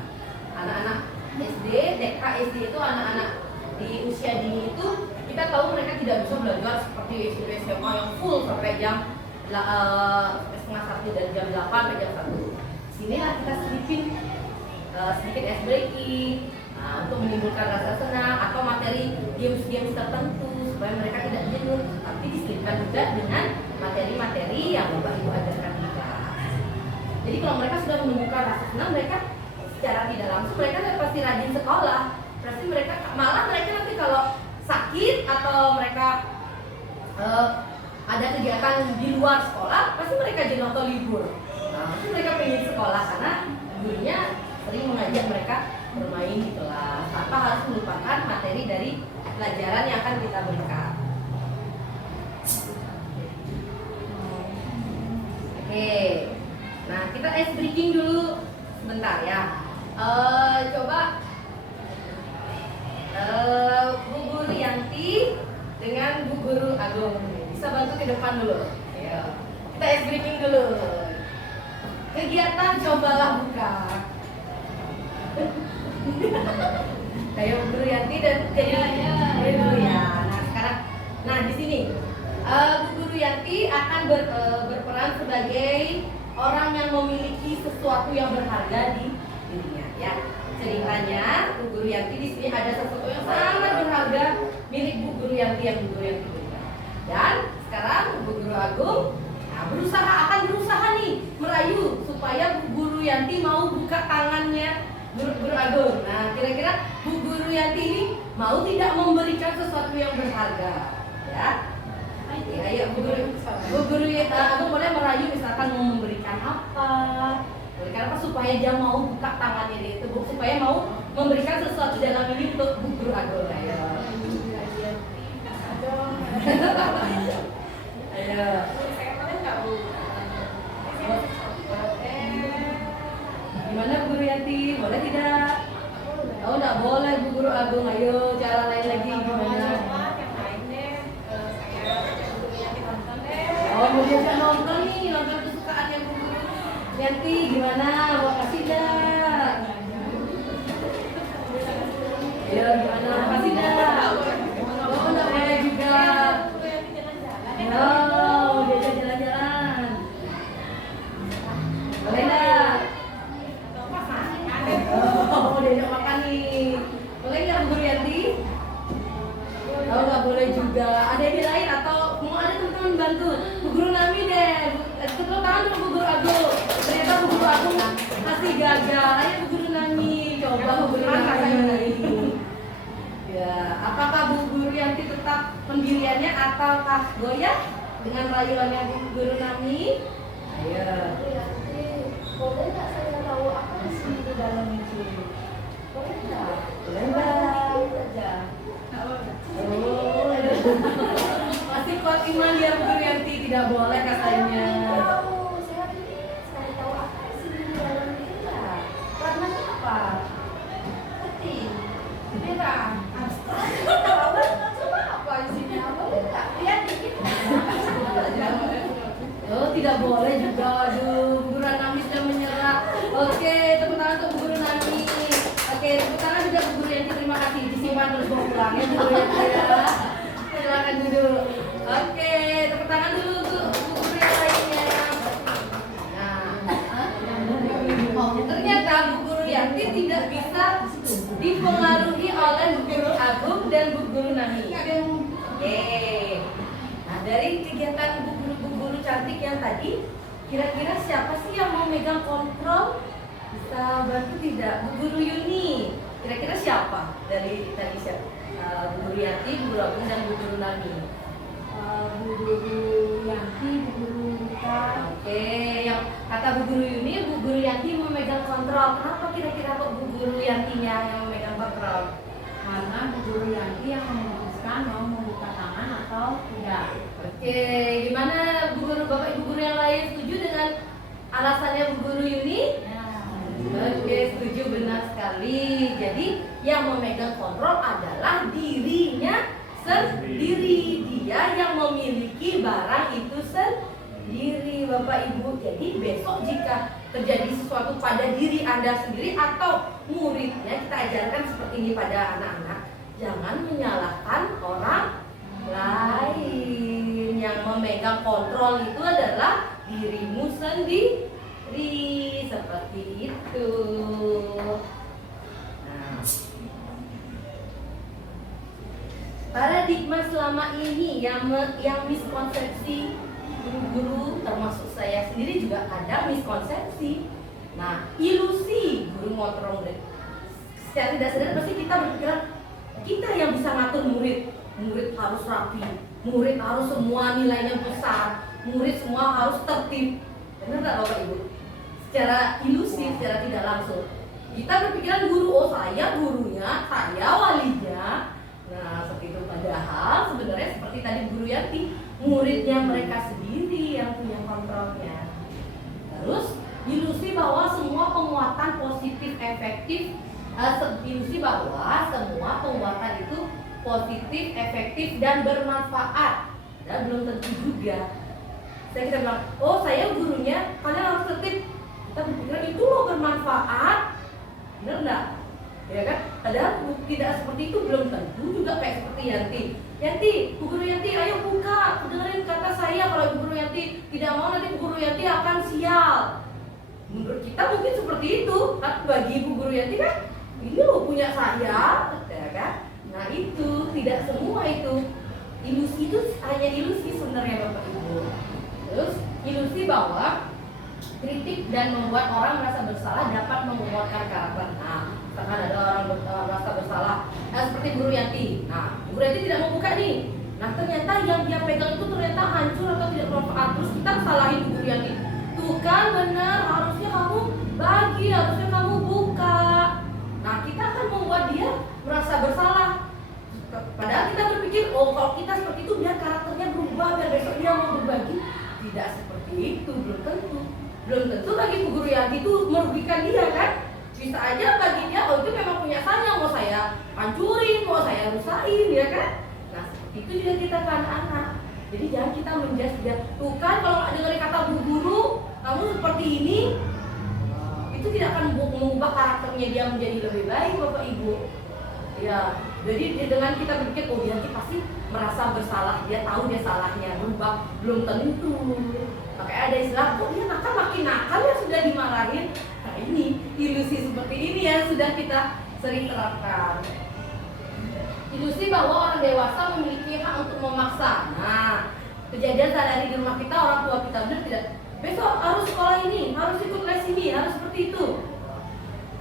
anak-anak SD, TK, SD itu anak-anak di usia dini itu kita tahu mereka tidak bisa belajar seperti SD SMA yang full sampai jam setengah 1 dari jam 8 sampai jam 1. Sinilah kita selipin sedikit ice breaking untuk menimbulkan rasa senang atau materi games-games tertentu supaya mereka tidak jenuh, tapi diselipkan juga dengan materi-materi yang Bapak Ibu ajarkan di kelas. Jadi kalau mereka sudah menemukan rasa senang, mereka secara tidak langsung mereka pasti rajin sekolah. Pasti mereka malah mereka nanti kalau sakit atau mereka ada kegiatan di luar sekolah, pasti mereka jenuh atau libur. Nah, pasti mereka pengen sekolah karena gurunya sering mengajak mereka bermain di kelas tanpa harus melupakan materi dari pelajaran yang akan kita berikan. Oke, nah kita ice breaking dulu sebentar ya. Coba Bu Guru Yanti dengan Bu Guru Agung bisa bantu ke depan dulu. Ayo. Kita ice breaking dulu. Kegiatan cobalah buka. Kayak Bu Guru Yanti dan jadi dulu ya. Nah sekarang, nah di sini Bu Guru Yanti akan berperan sebagai orang yang memiliki sesuatu yang berharga di dirinya. Ya, ceritanya Bu Guru Yanti di sini ada sesuatu yang sangat berharga milik Bu Guru Yanti yang Bu Guru Yanti berikan. Dan sekarang Bu Guru Agung akan berusaha nih merayu supaya Bu Guru Yanti mau buka tangannya Guru Agung. Nah, kira-kira Bu Guru Yanti ini mau tidak memberikan sesuatu yang berharga? Ya. Ayo Bu Guru Agung boleh merayu misalkan mau memberikan apa? Memberikan apa supaya dia mau buka tangannya itu, supaya mau memberikan sesuatu dalam ini untuk Bu Guru Agung. Ayo. Ayo. Gimana Bu Guru Yanti? Boleh tidak? Oh, enggak boleh Bu Guru Agung. Ayo, cara lain lagi gimana? Oh, mau diajak nonton nih, nonton kesukaannya Bu Guru Yanti gimana? Mau kasih dah? Ayo, gimana? Kasih dah? Oh, enggak boleh juga. Oh, diajak jalan-jalan. Boleh dah? Oh, diajak makan nih. Boleh nggak Bu Guru Yanti? Oh, nggak boleh juga. Ada ide lain atau mau ada teman-teman bantu? Bu Guru Nami deh. Tepuk tangan dulu Bu Guru Agung. Ternyata Bu Guru Agung masih gagal. Ayo Bu Guru Nami, coba Bu Guru Nami. Ya, apakah Bu Guru Yanti tetap pendiriannya ataukah goyah dengan rayuannya Bu Guru Nami? Ayo. Boleh nggak saya tahu apa isi di dalam itu? Boleh nggak? Boleh nggak? Saja. Oh, masih kuat iman dia Bu Guru Yanti, tidak boleh katanya. Tahu, saya ingin sekali tahu apa isi di dalam itu ya. Warnanya apa? Putih, merah, abstrak. Coba apa isinya? Boleh nggak? Lihat dikit. Oh, tidak boleh juga. Aduh, Bu Guru Nami sudah menyerah. Oke, tepuk tangan untuk Bu Guru Nami. Oke, tepuk tangan juga Bu Guru Yanti. Terima kasih. Disimpan terus bawa pulang ya Bu Guru Yanti ya. Silakan duduk. Oke, tepuk tangan dulu untuk Bu Guru yang lainnya. Nah, ternyata Bu Guru Yanti tidak bisa dipengaruhi oleh Bu Guru Agung dan Bu Guru Nami. Oke. Nah, dari kegiatan Bu Guru cantik yang tadi, kira-kira siapa sih yang mau megang kontrol Bisa bantu tidak? Bu Guru Yuni, kira-kira siapa dari tadi siapa? Bu Guru Yati, Bu Guru Agung, dan Bu Guru Nani. Bu Guru Yanti, Bu Guru Rika. Oke, yang kata Bu Guru Yuni, Bu Guru Yanti memegang kontrol. Kenapa kira-kira kok Bu Guru Yantinya yang memegang kontrol? Karena Bu Guru Yanti yang memutuskan mau membuka tangan atau tidak. Oke, gimana Bu Guru, Bapak Ibu Guru yang lain setuju dengan alasannya Bu Guru Yuni? Oke, setuju, benar sekali. Jadi yang memegang kontrol adalah dirinya sendiri. Dia yang memiliki barang itu sendiri, Bapak Ibu. Jadi besok jika terjadi sesuatu pada diri Anda sendiri atau muridnya, kita ajarkan seperti ini pada anak-anak. Jangan menyalahkan orang lain. Yang memegang kontrol itu adalah dirimu sendiri. Seperti itu. Nah, paradigma selama ini yang miskonsepsi guru-guru, termasuk saya sendiri juga ada miskonsepsi. Nah, ilusi guru ngontrol murid. Secara tidak sadar pasti kita berpikiran kita yang bisa ngatur murid. Murid harus rapi, murid harus semua nilainya besar, murid semua harus tertib. Benar nggak Bapak Ibu? Secara ilusi, secara tidak langsung kita berpikiran guru, oh saya gurunya, saya walinya. Nah seperti itu, padahal sebenarnya seperti tadi Guru Yanti, muridnya mereka sendiri yang punya kontrolnya. Terus ilusi bahwa semua penguatan positif efektif, ilusi bahwa semua penguatan itu positif, efektif, dan bermanfaat. Dan belum tentu juga. Kita bilang, oh saya gurunya, kalian harus tertib. Kita berpikir itu loh bermanfaat, benar enggak? Ya kan? Padahal tidak seperti itu, belum tentu juga kayak seperti Yanti. Yanti, Bu Guru Yanti, ayo buka, dengerin kata saya. Kalau Bu Guru Yanti tidak mau, nanti Bu Guru Yanti akan sial. Menurut kita mungkin seperti itu, tapi bagi Bu Guru Yanti kan, ini loh punya saya, ya kan? Nah itu tidak semua itu. Ilusi itu hanya ilusi sebenarnya Bapak Ibu. Terus ilusi bahwa kritik dan membuat orang merasa bersalah dapat menguatkan karakter. Nah, misalkan ada orang merasa bersalah, seperti Guru Yanti. Nah, Guru Yanti tidak membuka nih. Nah, ternyata yang dia pegang itu ternyata hancur atau tidak bermanfaat. Terus kita salahin Guru Yanti. Tuh kan benar, harusnya kamu bagi, harusnya kamu buka. Nah, kita akan membuat dia merasa bersalah. Padahal kita berpikir, oh kalau kita seperti itu dia karakternya berubah, biar besok dia mau berbagi. Tidak seperti itu, belum tentu. Belum tentu bagi Bu Guru Yanti itu merugikan dia kan? Bisa aja bagi dia, oh itu memang punya saya, mau saya hancurin, mau saya rusain, ya kan? Nah, itu juga kita ke anak-anak. Jadi jangan kita menjudge dia. Tuh kan kalau nggak dengerin kata Bu Guru, kamu seperti ini, itu tidak akan mengubah karakternya dia menjadi lebih baik, Bapak Ibu. Ya, jadi dengan kita berpikir, oh Yanti pasti merasa bersalah, dia tahu dia salahnya, berubah, belum tentu. Makanya ada istilah, kok dia nakal makin nakal ya sudah dimarahin. Nah ini ilusi seperti ini yang sudah kita sering terapkan. Ilusi bahwa orang dewasa memiliki hak untuk memaksa. Nah, kejadian sehari di rumah kita, orang tua kita benar tidak, besok harus sekolah ini, harus ikut les ini, harus seperti itu.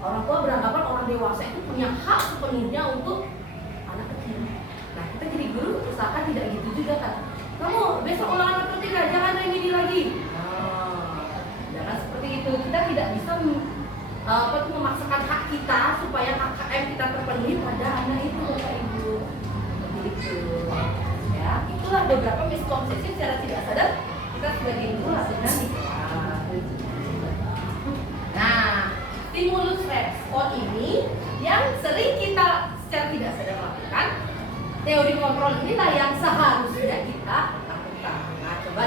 Orang tua beranggapan orang dewasa itu punya hak sepenuhnya untuk anak kecil. Nah, kita jadi guru usahakan tidak gitu juga kan. Kamu besok ulangan matematika, jangan remedi lagi. Jangan seperti itu. Kita tidak bisa memaksakan hak kita supaya hak KM kita terpenuhi pada anak itu, Bapak Ibu. Begitu. Ya, itulah beberapa miskonsepsi secara tidak sadar kita sebagai guru lakukan nih. Nah, stimulus respon ini yang sering kita secara tidak sadar lakukan. Teori kontrol inilah yang seharusnya kita lakukan. Nah, coba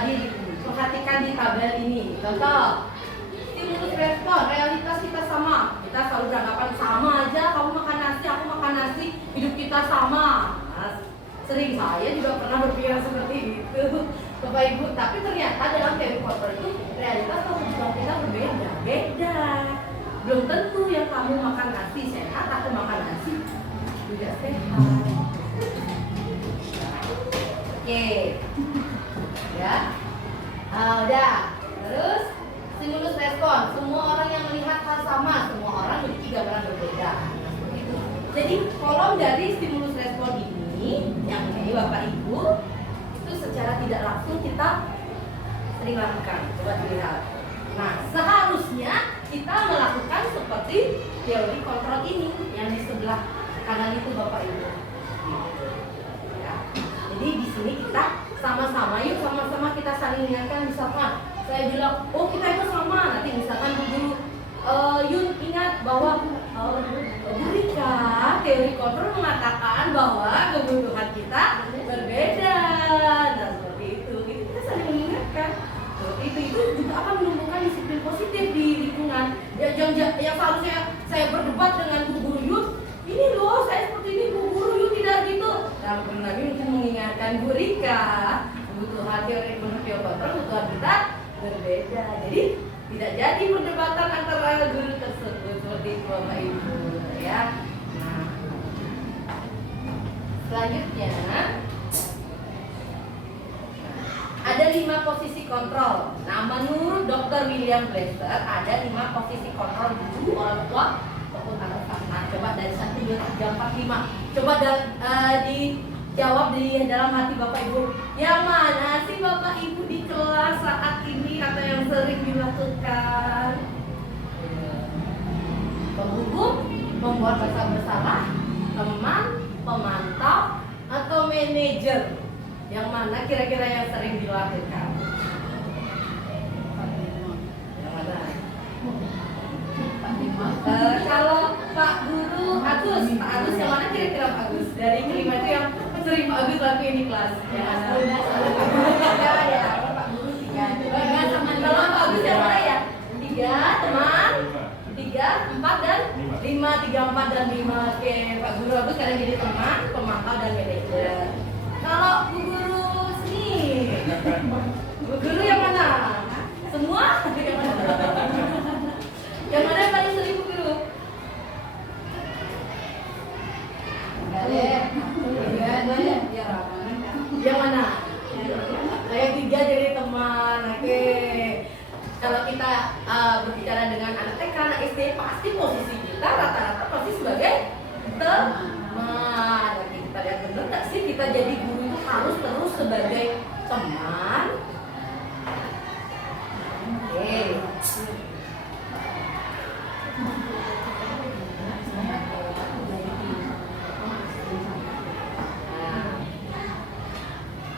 perhatikan di tabel ini. Contoh, stimulus respon, realitas kita sama. Kita selalu beranggapan sama aja, kamu makan nasi, aku makan nasi, hidup kita sama. Nah, sering saya juga pernah berpikiran seperti itu, Bapak Ibu. Tapi ternyata dalam teori kontrol itu realitas atau kebutuhan kita berbeda-beda. Belum tentu yang kamu makan nasi sehat, aku makan nasi tidak sehat. Oke, ya, udah. Terus stimulus respon, semua orang yang melihat hal sama, semua orang memiliki gambaran berbeda. Nah, seperti itu. Jadi kolom dari stimulus respon ini, yang ini Bapak Ibu, itu secara tidak langsung kita sering lakukan. Coba dilihat. Nah, seharusnya kita melakukan seperti teori kontrol ini yang di sebelah kanan itu Bapak Ibu. Ya. Jadi di sini kita sama-sama, yuk sama-sama kita saling ingatkan. Misalkan saya bilang, oh kita itu sama, nanti misalkan Bu Guru, Yun ingat bahwa Bu Rika, teori kontrol mengatakan bahwa kebutuhan kita berbeda. Nah seperti itu kita saling mengingatkan. Seperti itu juga akan menumbuhkan disiplin positif di lingkungan. Yang seharusnya saya berdebat dengan Bu Guru Yun, ini loh saya seperti ini, Bu Guru Yun tidak gitu. Nah benar untuk mengingatkan Bu Rika, kebutuhan teori kontrol, kebutuhan kita berbeda. Jadi tidak jadi perdebatan antara guru tersebut seperti itu Bapak Ibu ya. Nah, selanjutnya ada 5 posisi kontrol. Nah, menurut Dr. William Blaster ada 5 posisi kontrol guru, orang tua maupun anak-anak. Nah, coba dari 1, 2, 3, 4, 5. Coba dijawab di dalam hati Bapak Ibu. Yang mana sih Bapak Ibu di kelas saat ini atau yang sering dilakukan? Penghukum, membuat rasa bersalah, teman, pemantau, atau manajer? Yang mana kira-kira yang sering dilakukan? Yang mana? Kalau Pak Guru Agus, Pak Agus yang mana kira-kira Pak Agus? Dari kelima itu yang sering Pak Agus lakuin di kelas. Yang mana? Ya, Pak Guru 3 teman. Kalau Pak Agus yang mana ya? 3 teman, 3, 4 dan 5, 3, 4 dan 5. Oke, Pak Guru Agus sekarang jadi teman, pemantau dan manajer. Kalau Bu Guru seni, Bu Guru yang mana? Semua? Yang mana? Yang mana yang paling sering Bu Guru? Yang mana? Saya 3 jadi teman. Oke. Kalau kita berbicara dengan anak TK, anak SD, pasti posisi kita rata-rata pasti sebagai teman. Oke, kita lihat benar nggak sih kita jadi guru itu harus terus sebagai teman? Oke.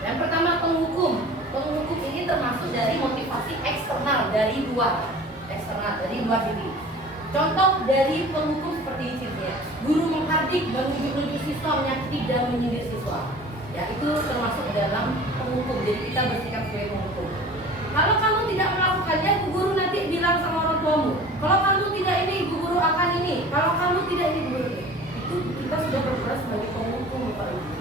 Yang pertama penghukum. Penghukum ini termasuk dari motivasi eksternal dari luar, dari luar diri. Contoh dari penghukum seperti ini ya. Guru menghardik, menunjuk-nunjuk siswa, menyakiti dan menyindir siswa. Ya itu termasuk dalam penghukum. Jadi kita bersikap sebagai penghukum. Kalau kamu tidak melakukannya, Bu Guru nanti bilang sama orang tuamu. Kalau kamu tidak ini, Bu Guru akan ini. Kalau kamu tidak ini, Bu Guru ini. Itu kita sudah berperan sebagai penghukum, Bapak Ibu.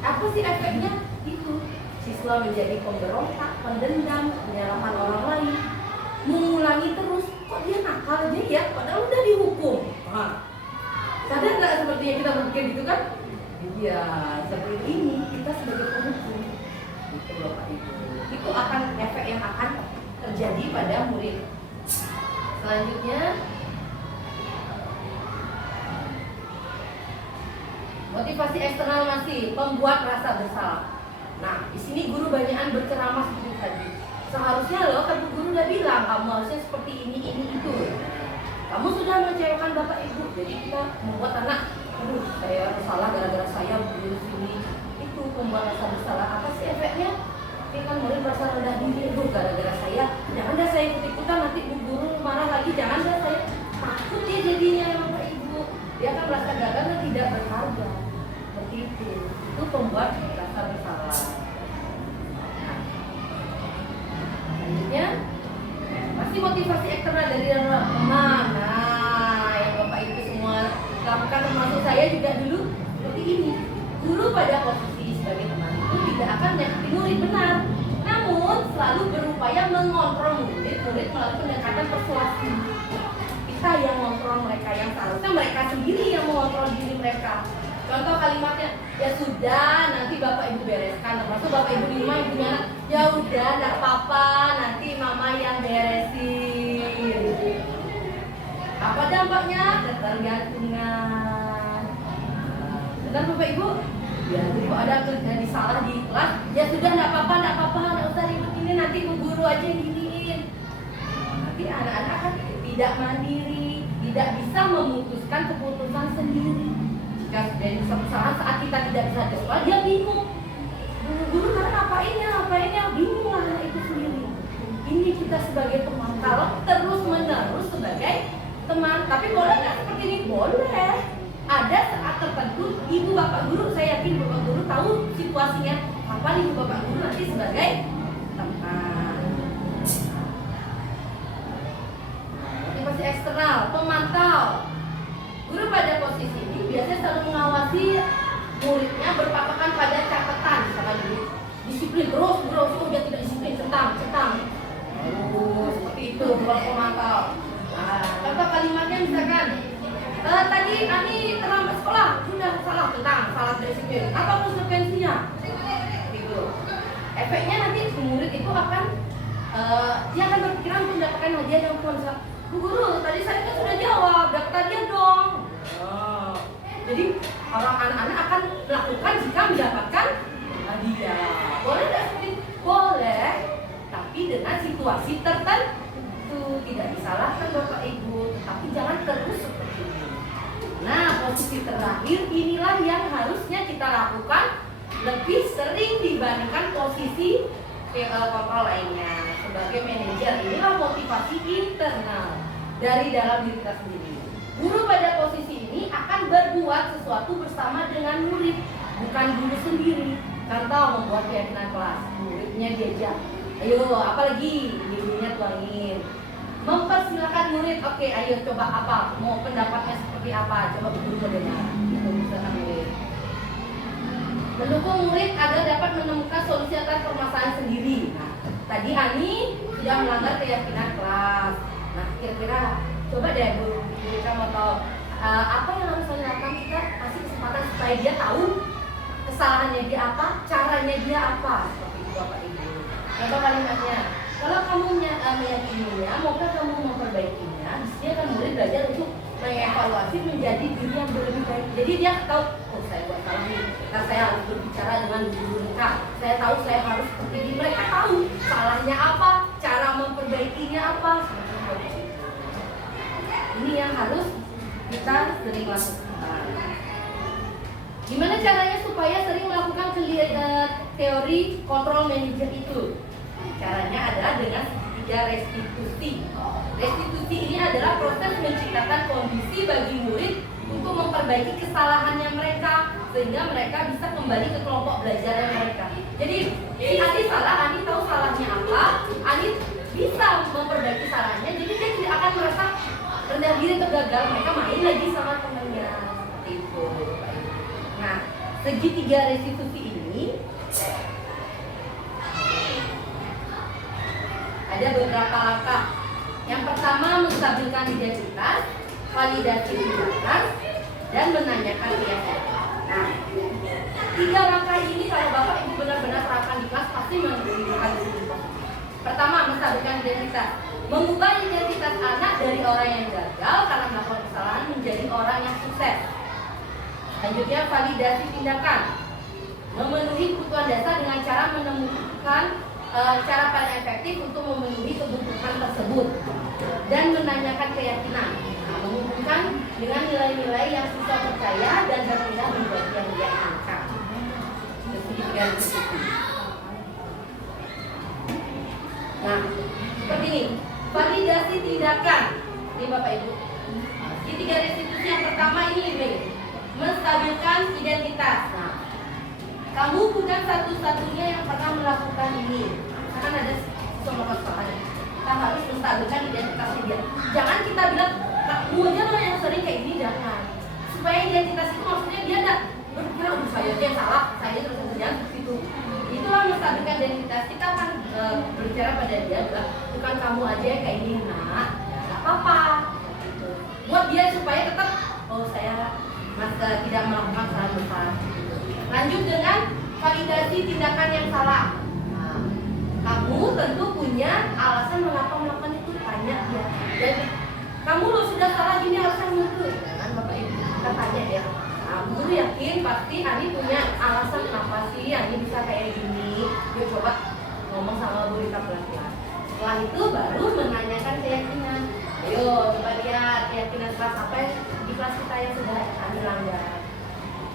Apa sih efeknya? Itu siswa menjadi pemberontak, pendendam, menyalahkan orang lain, mengulangi terus. Kok dia nakal aja ya? Padahal udah dihukum. Sadar nggak seperti yang kita berpikir gitu kan? Iya, seperti ini kita sebagai penghukum. Itu Bapak Ibu. Itu akan efek yang akan terjadi pada murid. Selanjutnya motivasi eksternal masih membuat rasa bersalah. Nah, di sini guru banyakan berceramah seperti tadi. Seharusnya loh, kan guru udah bilang kamu harusnya seperti ini, itu. Kamu sudah mengecewakan Bapak Ibu, jadi kita membuat anak, aduh, saya bersalah gara-gara saya begini sini. Itu membuat rasa bersalah. Apa sih efeknya? Ini kan murid merasa rendah diri, aduh, gara-gara saya. Jangan dah saya ikut-ikutan, nanti Bu Guru marah lagi. Jangan dah saya takut ya jadinya Bapak Ibu. Dia akan merasa gagal dan tidak berharga. Seperti itu. Itu pembuat rasa bersalah. Nah, selanjutnya masih motivasi eksternal dari dalam teman. Nah, yang Bapak Ibu semua lakukan termasuk saya juga dulu seperti ini. Guru pada posisi sebagai teman itu tidak akan menyakiti murid benar, namun selalu berupaya mengontrol murid melalui pendekatan persuasi. Kita yang mengontrol mereka, yang seharusnya mereka sendiri yang mengontrol diri mereka. Contoh kalimatnya, ya sudah nanti Bapak Ibu bereskan. Termasuk Bapak Ibu di rumah, ibunya anak, ya udah enggak apa-apa, nanti Mama yang beresin. Apa nampaknya ketergantungan. Dan Bapak Ibu, ya kalau ada terjadi salah di kelas, ya sudah nggak apa-apa, nggak usah ribut ini, nanti Bu Guru aja yang giniin. Nanti anak-anak kan tidak mandiri, tidak bisa memutuskan keputusan sendiri. Jika terjadi suatu kesalahan saat kita tidak bisa di sekolah, dia bingung. Guru karena ngapainnya, bingung lah anak itu sendiri. Ini kita sebagai teman, kalau terus menerus sebagai teman, tapi boleh nggak seperti ini? Boleh. Ada saat tertentu ibu bapak guru, saya yakin bapak guru tahu situasinya kapan ibu bapak guru nanti sebagai teman. Motivasi eksternal, pemantau. Guru pada posisi ini biasanya selalu mengawasi muridnya berpatokan pada catatan, misalkan disiplin terus, dia tidak disiplin, centang. Seperti itu kalau pemantau. Nah, contoh kalimatnya misalkan tadi Ani terlambat sekolah, sudah salah disiplin. Apa konsekuensinya? Gitu. Efeknya nanti murid itu akan dia akan berpikiran untuk mendapatkan hadiah yang konsep. Bu Guru, tadi saya kan sudah jawab, dapat hadiah dong. Jadi orang anak-anak akan melakukan jika mendapatkan hadiah. Boleh nggak seperti itu? Boleh, tapi dengan situasi tertentu. Tidak disalahkan Bapak Ibu, tetapi jangan terus seperti ini. Nah, posisi terakhir inilah yang harusnya kita lakukan lebih sering dibandingkan posisi kontrol lainnya. Sebagai manajer, inilah motivasi internal dari dalam diri kita sendiri. Guru pada posisi ini akan berbuat sesuatu bersama dengan murid, bukan guru sendiri. Contoh, membuat keyakinan kelas, muridnya diajak, ayo apalagi, gurunya tuangin. Mempersilakan murid, oke, ayo coba apa, mau pendapatnya seperti apa, coba guru mendengar. Itu misalkan murid. Mendukung murid agar dapat menemukan solusi atas permasalahan sendiri. Nah, tadi Ani sudah melanggar keyakinan kelas. Nah, kira-kira coba deh Bu, kamu tahu apa yang harus dilakukan, kita kasih kesempatan supaya dia tahu kesalahannya dia apa, caranya dia apa. Seperti itu Bapak Ibu. Contoh kalimatnya, kalau kamu meyakininya, maukah kamu memperbaikinya? Dia kan murid belajar untuk mengevaluasi menjadi diri yang lebih baik. Jadi dia tahu, oh saya buat salah nih, nah, saya harus berbicara dengan guru mereka. Saya tahu saya harus seperti ini. Mereka tahu salahnya apa, cara memperbaikinya apa. Ini yang harus kita sering lakukan. Gimana caranya supaya sering melakukan teori kontrol manajer itu? Caranya adalah dengan 3 restitusi. Restitusi ini adalah proses menciptakan kondisi bagi murid untuk memperbaiki kesalahannya mereka, sehingga mereka bisa kembali ke kelompok belajar mereka. Jadi si Ani salah, Ani tahu salahnya apa, Ani bisa memperbaiki salahnya, jadi dia tidak akan merasa rendah diri atau gagal, mereka main lagi sama temannya. Seperti itu. Nah, segitiga restitusi ini ada beberapa langkah. Yang pertama, menstabilkan identitas, validasi tindakan, dan menanyakan keyakinan. Nah, 3 langkah ini kalau Bapak Ibu benar-benar terapkan di kelas pasti menimbulkan hasil. Pertama, menstabilkan identitas, mengubah identitas anak dari orang yang gagal karena melakukan kesalahan menjadi orang yang sukses. Selanjutnya, validasi tindakan, memenuhi kebutuhan dasar dengan cara menemukan cara paling efektif untuk memenuhi kebutuhan tersebut, dan menanyakan keyakinan, menghubungkan dengan nilai-nilai yang siswa percaya dan berpindah menjadi yang dia inginkan. Nah, seperti ini validasi tindakan. Ini Bapak Ibu, di 3 restitusi yang pertama ini menstabilkan identitas. Nah, kamu bukan satu-satunya yang pernah melakukan ini. Kan ada semua kesalahan. Kita harus menstabilkan identitasnya dia. Jangan kita bilang, kamu aja loh yang sering kayak gini, jangan. Supaya identitas itu maksudnya dia tidak berpikir, saya aja yang salah, saya terus kerjaan itu. Itulah menstabilkan identitas. Kita akan berbicara pada dia, bilang, bukan kamu aja yang kayak gini, nak. Nggak apa-apa. Buat dia supaya tetap, oh saya tidak melakukan kesalahan besar. Lanjut dengan validasi tindakan yang salah. Nah, kamu tentu punya alasan mengapa melakukan itu, tanya dia. Dan kamu lo sudah salah gini harusnya mundur. Ya kan Bapak Ibu kita tanya ya. Nah, guru yakin pasti Ani punya alasan kenapa sih Ani bisa kayak gini. Dia coba ngomong sama Bu Rika pelan-pelan. Setelah itu baru menanyakan keyakinan. Ayo coba lihat keyakinan kelas apa yang di kelas kita yang sudah Ani langgar.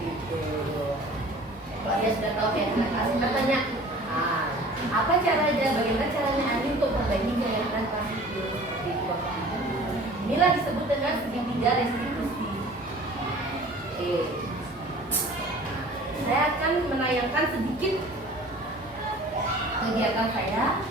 Gitu. Kalau dia sudah tahu keyakinan kelas, kita tanya, apa caranya, bagaimana caranya Ani untuk memperbaiki keyakinan kelas itu? Gitu. Inilah disebut dengan segitiga restitusi. Oke. Saya akan menayangkan sedikit kegiatan saya.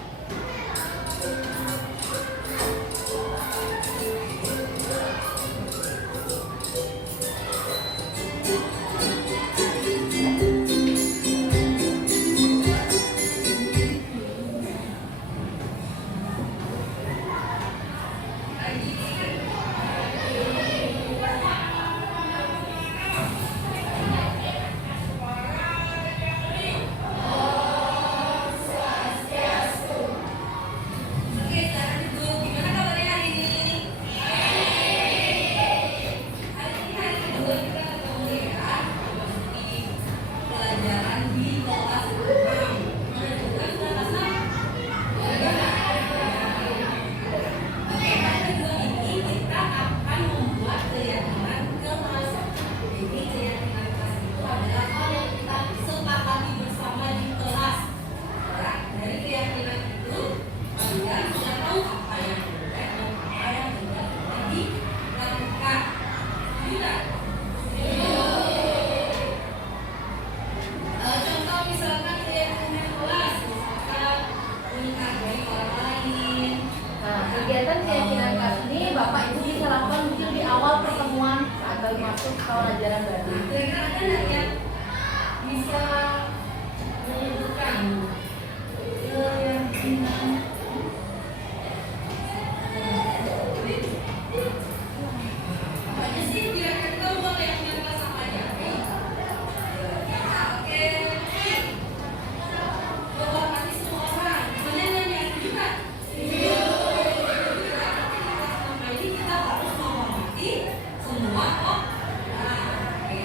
Kegiatan keyakinan kelas ini Bapak Ibu bisa lakukan mungkin di awal pertemuan saat baru masuk tahun ajaran baru. Kira-kira ada yang bisa menyebutkan keyakinan apa aja sih? Kira-kira tahu nggak keyakinan kelas apa aja? Oke. Coba kasih semua orang. Mana yang yakin juga? Semua kok. Oke.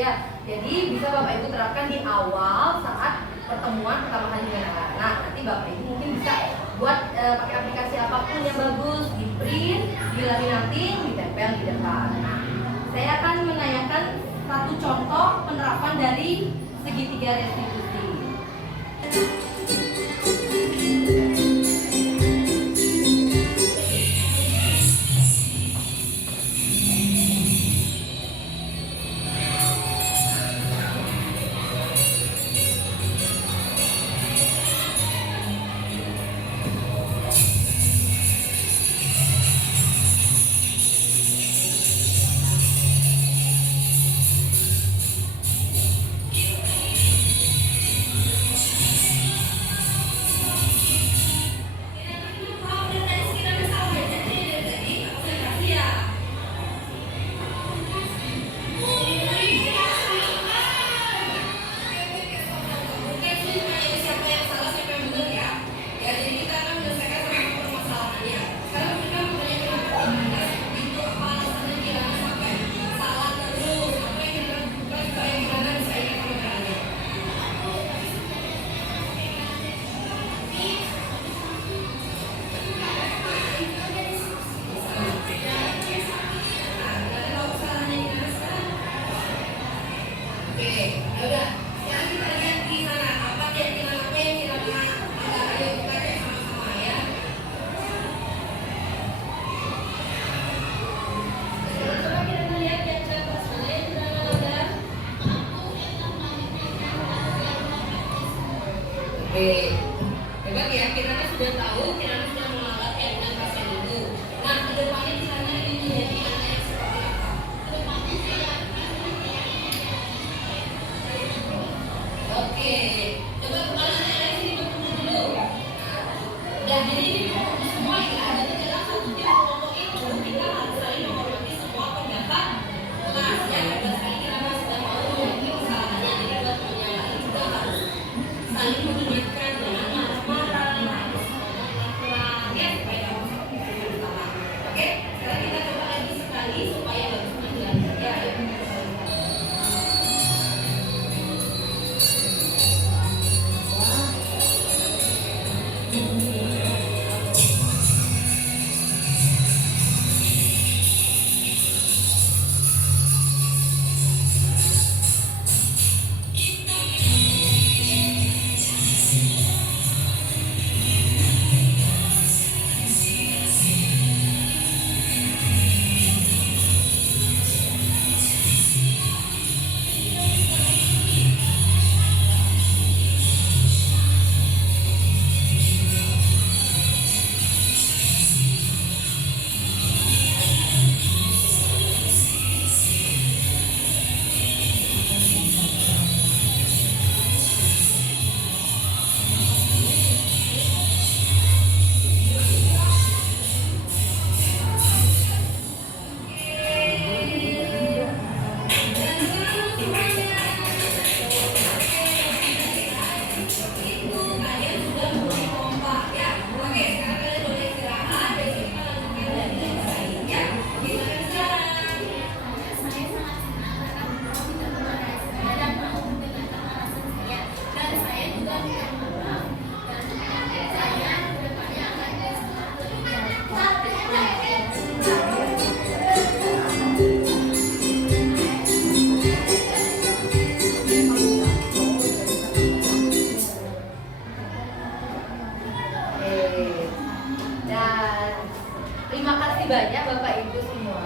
ya. Jadi bisa Bapak Ibu terapkan di awal saat pertemuan pertama kali dengan anak-anak. Nanti Bapak Ibu mungkin bisa buat pakai aplikasi apapun yang bagus, di print, dilaminating, ditempel di depan. Nah, saya akan menanyakan satu contoh penerapan dari segitiga restitusi. Oke, hebat ya, kita sudah tahu, kita sudah menganggap yang dengan pasien itu. Nah, ke depannya di sana ini menjadi anak yang seperti apa? Oke, coba kepala saya sini bertemu dulu. Dan jadi ini semua ya, ada dalam satu tim kelompok itu kita harus saling menghormati semua pendapat. Nah, yang kedua sekali kita sudah mau mengerti kesalahannya, jadi buat teman yang lain juga harus saling mengingatkan dengan marah-marah, harus ngomong pelan-pelan ya supaya kamu bisa bertahan. Oke, sekarang kita coba lagi sekali supaya bagus menjelaskan ya. Dan terima kasih banyak Bapak Ibu semua.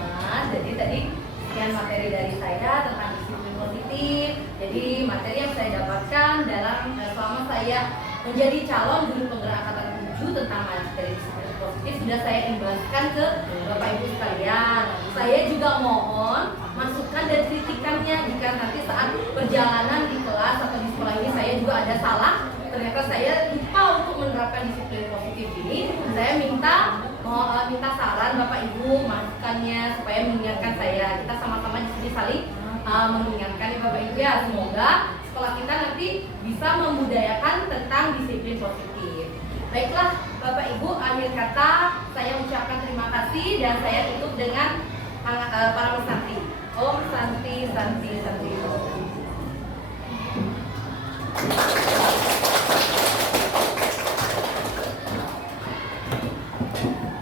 Jadi tadi sekian materi dari saya tentang disiplin positif. Jadi materi yang saya dapatkan dalam selama saya menjadi calon guru penggerak angkatan 7 tentang materi disiplin positif sudah saya imbaskan ke Bapak Ibu sekalian. Saya juga mohon masukan dan kritikannya jika nanti saat perjalanan di kelas atau di sekolah ini saya juga ada salah. Ternyata saya lupa untuk menerapkan disiplin positif ini. Saya minta saran Bapak Ibu masukannya supaya mengingatkan saya. Kita sama-sama di sini saling mengingatkan ya Bapak Ibu ya. Semoga sekolah kita nanti bisa membudayakan tentang disiplin positif. Baiklah Bapak Ibu, akhir kata saya ucapkan terima kasih dan saya tutup dengan para Santi. Om Santi Santi Santi. Dadah.